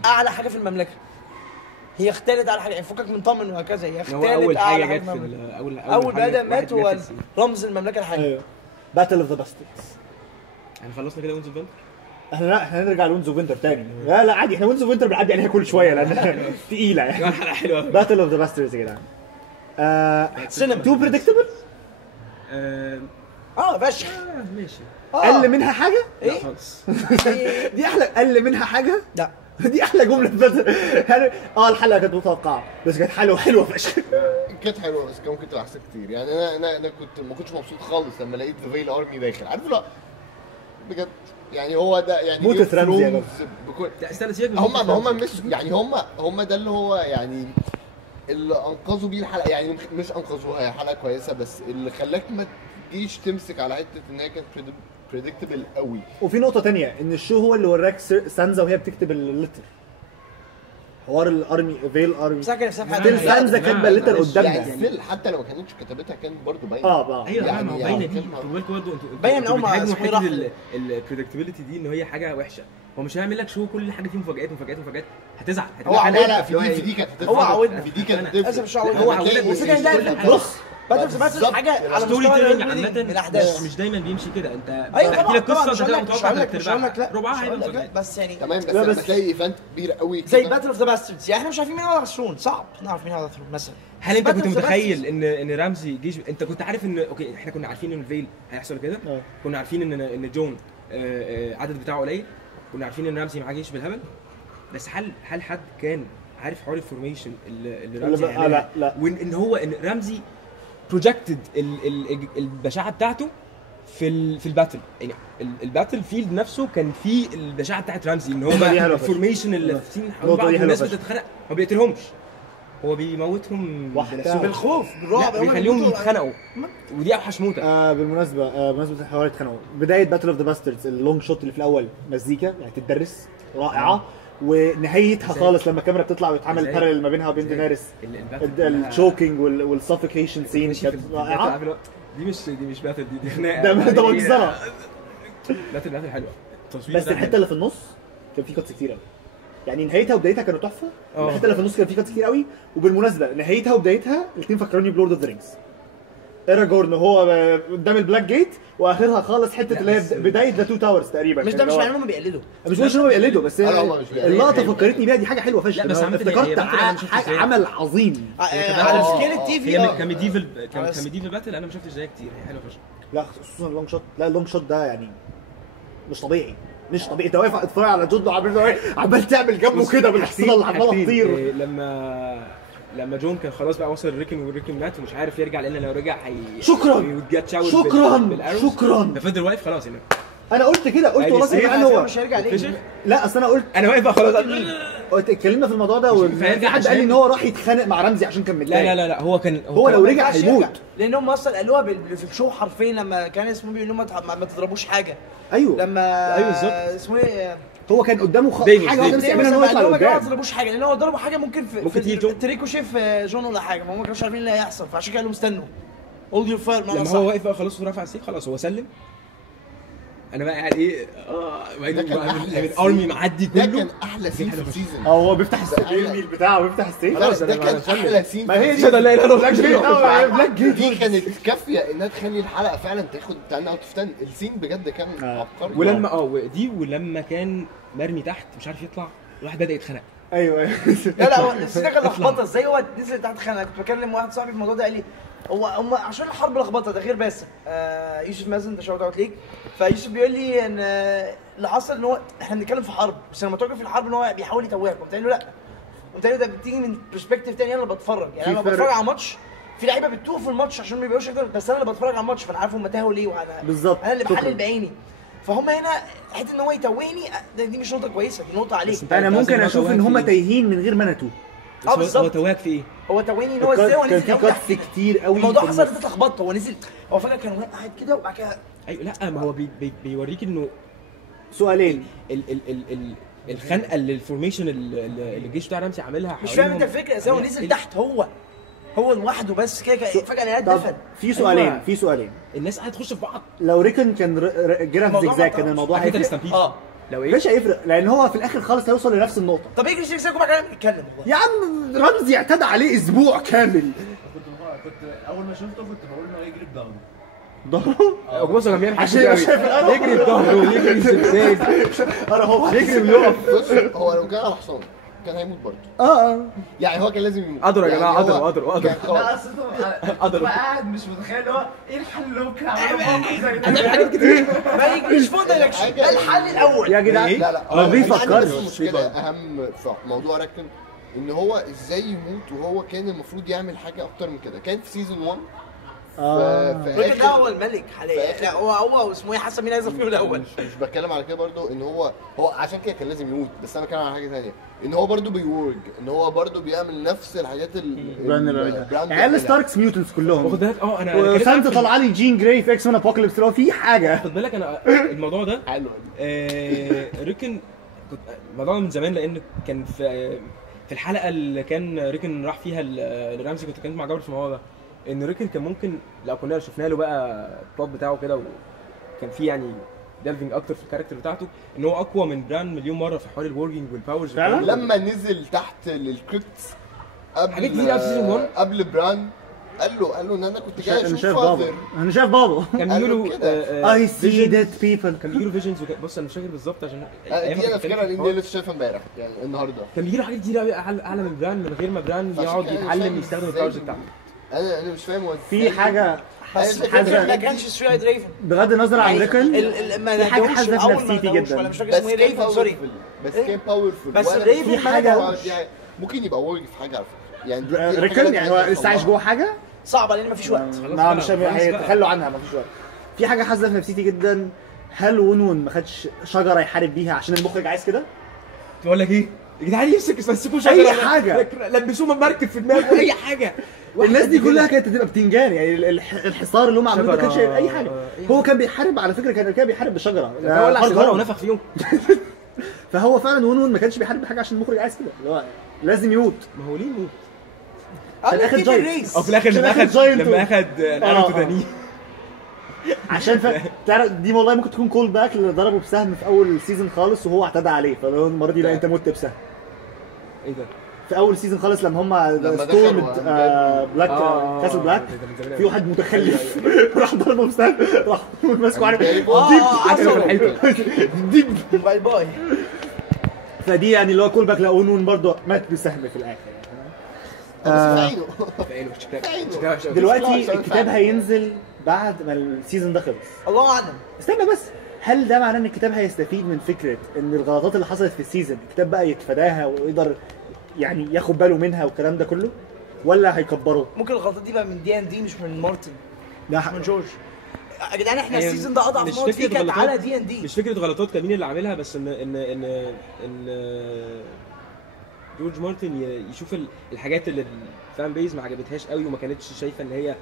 أعلى حاجة في المملكة. هي اختلت على حاجة يعني فكك من طمن وهكذا. هي اختلت أول حاجة جت في أول بدأ مات هو رمز المملكة الحالية. باتل اوف ذا باستردز. احنا خلصنا كده وينز اوف فينتر. احنا هنرجع لوينز اوف فينتر تاني. لا عادي احنا وينز اوف فينتر بنعدي عليها كل شوية لأنها تقيلة يعني. حلوة. باتل اوف ذا باستردز يا جدعان. سينما. تو بريدكتبل؟ فشخ. ماشي. قل منها حاجة؟ ايه خالص. دي احلى. قل منها حاجة؟ لا دي احلى جملة باتل. الحلقة كانت متوقعة بس كانت حلوة فشخ. كانت حلوه بس كان ممكن تبقى احسن كتير. يعني انا ما كنتش مبسوط خالص لما لقيت ذا فيل ارمي داخل. عارف لا بجد يعني هو ده يعني موتة رمزي يا لا استنى سيبك. هم مش يعني هم ده اللي هو يعني اللي انقذوا بيه الحلقه. يعني مش انقذوها، هي حلقه كويسه بس اللي خلاك ما تجيش تمسك على حته ان هي كانت بريدكتبل قوي. وفي نقطه تانية ان الشو هو اللي وراك سانزا وهي بتكتب اللتر. حوار الارمي فيل ارمي بس كان نفسها في ستيل سانزا كاتبه الليتر قدامنا يعني ستيل حتى لو ما كانتش كتبتها كانت برضه باينه. ايوه يعني ما هو باينه دي. يعني خد بالكوا برضه انتوا باينة من أول ما بتهاجموا اسمه راح. حته البريدكتبيلتي دي ان هي حاجه وحشه. هو مش هيعمل لك شو كل حاجه فيه مفاجآت مفاجآت مفاجآت، هتزعل. هو لا عودنا لا في دي كانت هو عودنا. في دي كانت للاسف مش عودنا. هو عودنا هتلاقي بس كده كل ده حاجة. بص باتل بالظبط. حاجه على ستوري مستوى تيلينج من عامه الاحداث. مش دايما بيمشي كده. انت ايوه بحكي لك طبعا قصه مش انت هقول متوقع لك انك مش هقول لك تربحها لا ربعها مش هيبقى هقول لك لا مفاجأة. بس يعني تمام. بس لا، لما بس- تلاقي ايفنت كبير قوي زي كده، باتل اوف ذا باستردز يعني احنا مش عارفين مين هو الثرون صعب نعرف مين هو الثرون مثلا. هل انت Battle كنت of the متخيل ان رامزي جيش؟ انت كنت عارف ان اوكي احنا كنا عارفين ان الفيل هيحصل كده، كنا عارفين ان جون عدد بتاعه قليل، كنا عارفين ان رامزي معاه جيش بالهبل، بس هل حد كان عارف حوار الفورميشن اللي رامزي هيعملها؟ لا وان هو ان رامزي بروجكتد البشاعه بتاعته في الباتل. يعني الباتل فيلد نفسه كان فيه البشاعه بتاعت رامزي، ان هو دي حلوة الفورميشن اللي لابسين حوالين النقطة بعض دي حلوة والناس فشخ. بتتخانق ما بيقتلهمش، هو بيموتهم واحدة. بنفسهم. بالخوف لا بالرعب بيخليهم يتخانقوا، ودي اوحش موته. بمناسبة الحوار اتخانقوا، بداية باتل اوف ذا باستردز اللونج شوت اللي في الأول مزيكا يعني تتدرس رائعة، ونهايتها خالص لما الكاميرا بتطلع ويتعمل إزاي؟ بارل ما بينها وبين إزاي؟ دينيريس، الباتل الشوكينج والسفكيشن سين كانت رائعة. دي مش باتل، دي خناقه. ده مجزرة. باتل حلوه. التصوير بس بتاعها الحتة اللي في النص كان في كاتس كتير قوي، يعني نهايتها وبدايتها كانوا تحفة. الحتة اللي في النص كان في كاتس كتير قوي، وبالمناسبة نهايتها وبدايتها الاثنين فكروني بلورد اوف ذا رينجز. ايراجورن هو قدام البلاك جيت، واخرها خالص حته اللي هي بدايه ذا تو تاورز تقريبا. مش ده مش معناه انهم بيقلدوا مش بقولش ان هم بيقلدوا، بس لا، هم مش بيقلدوا. اللقطه فكرتني بيها، دي حاجه حلوه فشخ. لا، بس عامة افتكرت هي باتل أنا ما شفتش زيها. عمل عظيم. على سكيل التي في هي كميديفل باتل انا ما شفتش زيها كتير، هي حلوه فشخ. لا خصوصا اللونج شوت، لا اللونج شوت ده يعني مش طبيعي، مش طبيعي. انت واقف تتفرج على جود عمال تعمل جنبه كده بالحصينه اللي عماله تطير. لما جون كان خلاص بقى وصل الريكن والريكن مات ومش عارف يرجع، لان لو رجع شكراً. شكرا ففضل واقف خلاص هنا. انا قلت كده، قلت والله سمعان هو مش هيرجع ليه؟ لا اصل انا قلت انا واقف بقى خلاص. اتكلمنا في الموضوع ده، وفي حد قال لي ان هو راح يتخانق مع رمزي عشان كان متضايق. لا هو لو رجع هيموت. لان هم اصلا قالوها في الشو حرفيا لما كان اسمه بيقول لهم ما تضربوش حاجه. ايوه لما ايوه بالظبط. اسمه ايه هو كان قدامه ديفيس. حاجه واحده بس يعملها ان هو يطلع ما لقدام. تضربوش حاجه، لان هو ضربوا حاجه ممكن ممكن تيجي جون. تريكوشيه في جون ولا حاجه، ما هم ما كانوش عارفين اللي هيحصل، فعشان كده قالوا استنوا اولد يور فاير. لما هو واقف بقى خلاص ورفع السيف خلاص هو سلم. انا بقى قاعد ايه الارمي معدي ده كله. كان احلى سين في السيزون. هو بيفتح السيف بتاعه ويفتح السيف. خلاص ده أنا كان هنسلم. احلى سين. ما هي دي لا لا بلاك جيت. بلاك جيت دي كانت كافيه انها تخلي الحلقه فعلا تاخد 10 اوت اوف 10. السين بجد كان عبقري. ولما كان مرمي تحت مش عارف يطلع، الواحد بدا يتخنق. ايوه لا هو السينما كانت لخبطه ازاي، هو نزل تحت خانه. كنت بكلم واحد صاحبي في الموضوع ده قال لي هم عشان الحرب لخبطه، ده غير باسم يوسف مازن ده شوت اوت ليك. فيوسف بيقول لي ان اللي حصل ان هو احنا بنتكلم في حرب، بس لما توقف في الحرب ان هو بيحاول يتوهك. قلت له لا، قلت له ده بتيجي من برسبكتيف تاني. انا بتفرج يعني، انا بتفرج على ماتش في لعيبه بتتوه في الماتش عشان ما بيبقوش يقدروا، بس انا اللي بتفرج على الماتش فانا عارف هم تاهوا ليه، وانا بالظبط. انا اللي بحلل بعيني. فهم هنا حته ان هو يتوهني، دي مش نقطه كويسه، دي نقطه عليك. انا ممكن اشوف ان هم تايهين من غير ما نتوه. هو توهك في ايه؟ هو توهني ان هو ازاي هو كان نزل في كاتس كتير قوي. الموضوع حصل اتلخبطت. هو نزل، هو فجاه كان قاعد كده وبعد كده ايوه لا ما هو بيوريك انه سؤالين. الخنقه اللي الفورميشن اللي الجيش بتاع رمسي عاملها مش فاهم انت الفكره ازاي هو نزل تحت. هو لوحده بس كده فجاه لقيت دفن. في سؤالين. الناس قاعده تخش في بعض. لو ريكن كان جرى في زجزاج كان الموضوع هيفرق. هيفرق. لو ايه مش هيفرق، لان هو في الاخر خالص هيوصل لنفس النقطه. طب يجري شيك وبعد كده نتكلم. يا عم رمزي اعتدى عليه اسبوع كامل. كنت اول ما شفته كنت بقول انه يجري بظهره. ظهره بص كان بيعمل عشان يبقى شايف الأرض. يجري بظهره ويجري بزجزاج. انا هو يجري ويقف. بص هو لو كان على حصان كان هيموت برضه. يعني هو كان لازم يموت. قدروا يا جماعه، يعني هو قدروا كان خلاص. لا اصل قدروا. انا قاعد مش متخيل هو ايه الحل اللي ممكن اعمله زي ده. هنعمل حاجات كتير. ما يجريش فوق دايركشن، ده الحل الاول. يا جدعان لا لا ما بيفكرش. المشكله اهم في موضوع ركن ان هو ازاي يموت وهو كان المفروض يعمل حاجه اكتر من كده. كان في سيزون 1 الراجل ده هو الملك حاليا. لا هو اسمه ايه، حسب مين هيظهر فيه الاول. مش بتكلم على كده برضو ان هو عشان كده كان لازم يموت. بس انا بتكلم على حاجه ثانيه ان هو برضو بيورج، ان هو برضو بيعمل نفس الحاجات عيال ستاركس ميوتنتس كلهم. واخد بالك انا وسانتا طلع لي جين جراي في اكس مان ابوكاليبس اللي هو في حاجه. خد بالك انا الموضوع ده حلو. ريكن كنت الموضوع من زمان، لان كان في في الحلقه اللي كان ريكن راح فيها لرامسي، كنت اتكلمت مع جابر في الموضوع ده، ان ريكن كان ممكن لو كنا شفنا له بقى البلوت بتاعه كده وكان فيه يعني ديلفينج اكتر في الكاركتر بتاعته، ان هو اقوى من بران مليون مره في حوار الوركينج والباورز فعلا؟ لما نزل تحت للكريبت حاجات كتير قوي في سيزون 1 قبل بران قال له ان انا كنت جاي انا اشوف شايف بابا فاذر. انا شايف بابا كان قالوا بيقولوا كده. I see dead people. كان بيجيله فيجنز بص انا مش فاكر بالظبط عشان دي انا فاكرها لان لسه شايفها امبارح يعني النهارده. كان بيجيله حاجات كتير قوي اعلى من بران من غير ما بران فعشان يقعد كده أنا يتعلم فاهم يستخدم إزاي الباورز بتاعته. انا مش فاهم هو في حاجه بس أيوة، الفكره حاجة- ما كانش 3 ايد ريفن بغض النظر عن ريكن ما في حاجة نادوش حازة في أول ما نفسيتي نادوش، جدا. ولا مش فاكر بس اسمه ايه كان ريفن سوري باورفul بس إيه؟ كان باورفul بس وأنا ريفن في مش حاجة- فاهم هو يعني ممكن يبقى ورك في حاجه على فكره يعني دي الحاجة ريكن اللي يعني هو عايز لسه عايش أوصلها. جوه حاجه صعبه لان مفيش وقت ما مش هيتخلوا عنها مفيش وقت. في حاجه حازه في نفسيتي جدا، هل ونون ما خدش شجره يحارب بيها عشان المخرج عايز كده؟ بقول لك ايه يا جدعان يمسكوا شجره أي حاجة. لبسوه مركب في دماغه اي حاجه. الناس دي كلها كانت هتبقى بتنجان يعني الحصار اللي هم عملوه ده كانش اي حاجه. هو كان بيحارب على فكره كان بيحارب بالشجره هو ولع سيجاره ونفخ فيهم. فهو فعلا ونون ما كانش بيحارب بحاجه عشان المخرج عايز كده اللي هو لازم يموت. ما هو ليه موت؟ عشان اخد جاينت او في الاخر عشان لما آخد اخد جاينت لما اخد ناروتو آه. تاني. عشان تعرف دي والله ممكن تكون كول باك اللي ضربه بسهم في اول سيزون خالص وهو اعتدى عليه، فلو المره دي لا انت مت بسهم. ايه ده؟ في اول سيزون خالص لما هم دخلوا ستورمد بلاك كاسل بلاك في واحد متخلف راح ضربه بسهم راح ماسكه على ديب باي باي. فدي يعني اللي هو كول باك لاونون برضه مات بسهم في الاخر بس في عينه. عينه دلوقتي الكتاب هينزل بعد ما السيزون ده خلص. الله اعلم. استنى بس، هل ده معناه ان الكتاب هيستفيد من فكره ان الغلطات اللي حصلت في السيزون الكتاب بقى يتفاداها ويقدر يعني ياخد باله منها والكلام ده كله، ولا هيكبره؟ ممكن الغلطات دي بقى من دي مش من مارتن ده مش من جورج. يا جدعان احنا هي السيزون ده اضعف مش نقط فيه فكرة كانت غلطات. على دي مش فكره غلطات كان مين اللي عاملها، بس ان جورج مارتن يشوف الحاجات اللي الفان بيز ما عجبتهاش قوي وما كانتش شايفه ان هي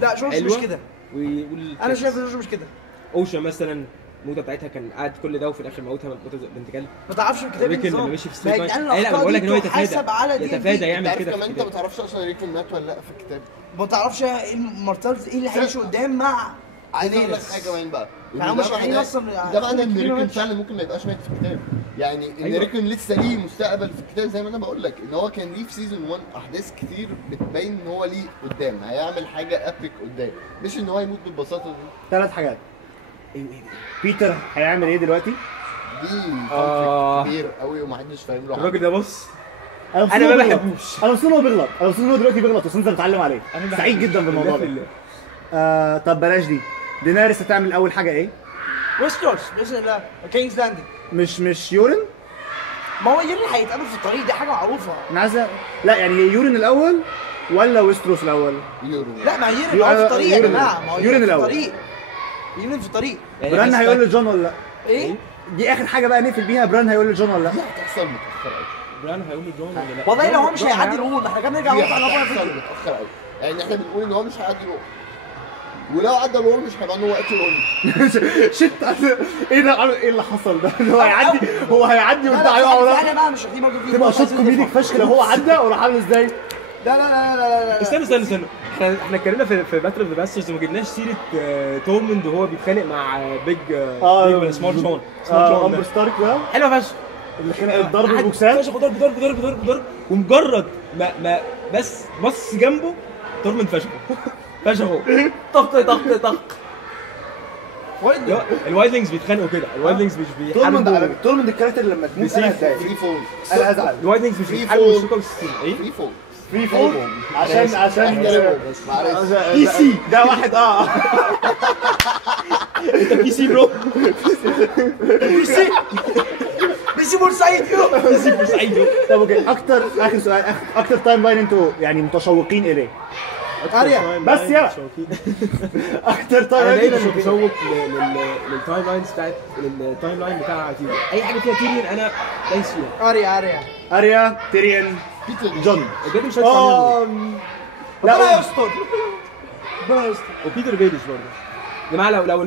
لا جورج حلوة. مش كده. ويقول انا شايف جورج مش كده. اوشا مثلا الموتة بتاعتها كان قاعد كل ده وفي الاخر موتها بنت كلب. ما تعرفش الكتاب ريكن لما النظام. مشي في ما ستريت يا جدعان لاين، لا الأخطاء بقول لك دي ان هو تحاسب على يتفادى D&D. يتفادى انت يعمل عارف كده كمان في انت ما الكتاب. تعرفش اصلا ريكون مات ولا لا في الكتاب. ما تعرفش ايه المارتلز ايه اللي هيمشي قدام مع عايز اقول لك دينيريس. حاجه كمان بقى فهم مش عارفين اصلا ده معناه ان كتير ريكون ماتش. فعلا ممكن ما يبقاش مات في الكتاب يعني ان أيوة. ريكون لسه ليه مستقبل في الكتاب زي ما انا بقول لك ان هو كان ليه في سيزون 1 احداث كتير بتبين ان هو ليه قدام هيعمل حاجه ابيك قدام مش ان هو يموت بالبساطه دي. 3 حاجات. بيتر هيعمل ايه دلوقتي؟ دي كونفليكت كبير قوي ومحدش فاهم له الراجل حاجه. ده بص انا انا ما بغلط. بحبوش. انا مبسوط ان هو بيغلط، انا مبسوط ان هو دلوقتي بيغلط بس انت بتتعلم عليه. سعيد جدا بالموضوع ده. طب بلاش دي. ديناريس هتعمل اول حاجه ايه؟ ويستروس باذن الله كينجز لاندنج. مش يورين؟ ما هو يورين هيتقابل في الطريق دي حاجه معروفه. انا عايز لا يعني يورين الاول ولا ويستروس الاول؟ يورو لا ما يورين هو في الطريق يا يورين جماعه ما هو يورين يورين في الأول. الطريق. يورين في الطريق. بران هيقول لجون ولا لا؟ ايه؟ دي اخر حاجه بقى نقفل بيها، بران هيقول لجون ولا لا؟ دي هتحصل متاخر قوي. بران هيقول له جون ولا لا؟ والله لو هو مش هيعدي الرول ما احنا كده نرجع دي نقطع على هتحصل متاخر قوي يعني احنا بنقول ان هو مش هيعدي الرول ولو عدى الرول مش هيبقى عنده وقت الرول. شت ايه ده ايه اللي حصل ده؟ هو هيعدي وانت هيقع وراه. انا بقى مش واخدين موجود فيه. تبقى شوط كوميديك فشخ لو هو عدى وراح عامل ازاي؟ لا لا لا لا لا استنى احنا اتكلمنا في باتل اوف ذا باسترز وما جبناش سيره تومند وهو بيتخانق مع بيج ولا سمارت شون. امبر ستارك ده حلوه فشخ اللي كان الضرب البوكسات فشخ ضرب ومجرد ما بس بص جنبه تورمنت فشخه طق الوايلدنجز بيتخانقوا كده. الوايلدنجز مش بيحاربوا. تورمند الكاركتر لما تموت انا هتضايق. فري فول انا ازعل. الوايلدنجز مش Free بيحاربوا fall. الشوكه والسكين. ايه فري فول فري فول عشان احترمهم بس معلش. بي سي ده واحد انت بي سي برو. بيسي بورسعيد بي سي بورسعيد. طب اوكي اخر سؤال اكتر تايم لاين انتوا يعني متشوقين اليه؟ اريا بس يا اكتر تايم انا لاين دايما متشوق للتايم لاينز بتاعت التايم لاين بتاع تيريون. اي حاجه فيها تيريون انا دايس فيها. اريا تيريون جون بجد مش عارف لا ربنا يستر. وبيتر بيليش برضه. جماعه لو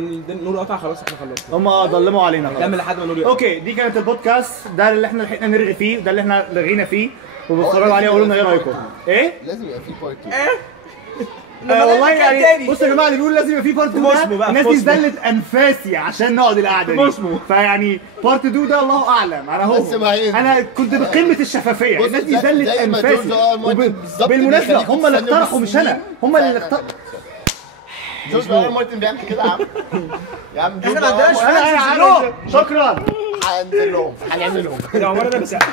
النور قطع خلاص احنا خلصنا. هم ضلموا علينا خلاص. كمل لحد ما النور يقطع. اوكي دي كانت البودكاست ده اللي احنا لحقنا نرغي فيه وده اللي احنا لغينا فيه وبتتفرجوا عليه وقولوا لنا ايه رايكم. ايه؟ لازم يبقى في بارت 2. والله يعني بصوا يا جماعه اللي بيقول لازم يبقى في بارت 2 ده الناس دي زلت انفاسي عشان نقعد القعده دي فيعني بارت 2 ده الله اعلم انا كنت بقمه الشفافيه الناس دي زلت انفاسي بالمناسبه هم اللي اقترحوا مش انا هم اللي اقترحوا جورج ار مارتن بيعمل كده يا عم يا عم احنا ما عندناش شكرا هنعمل لهم يا عمر انا بساعدك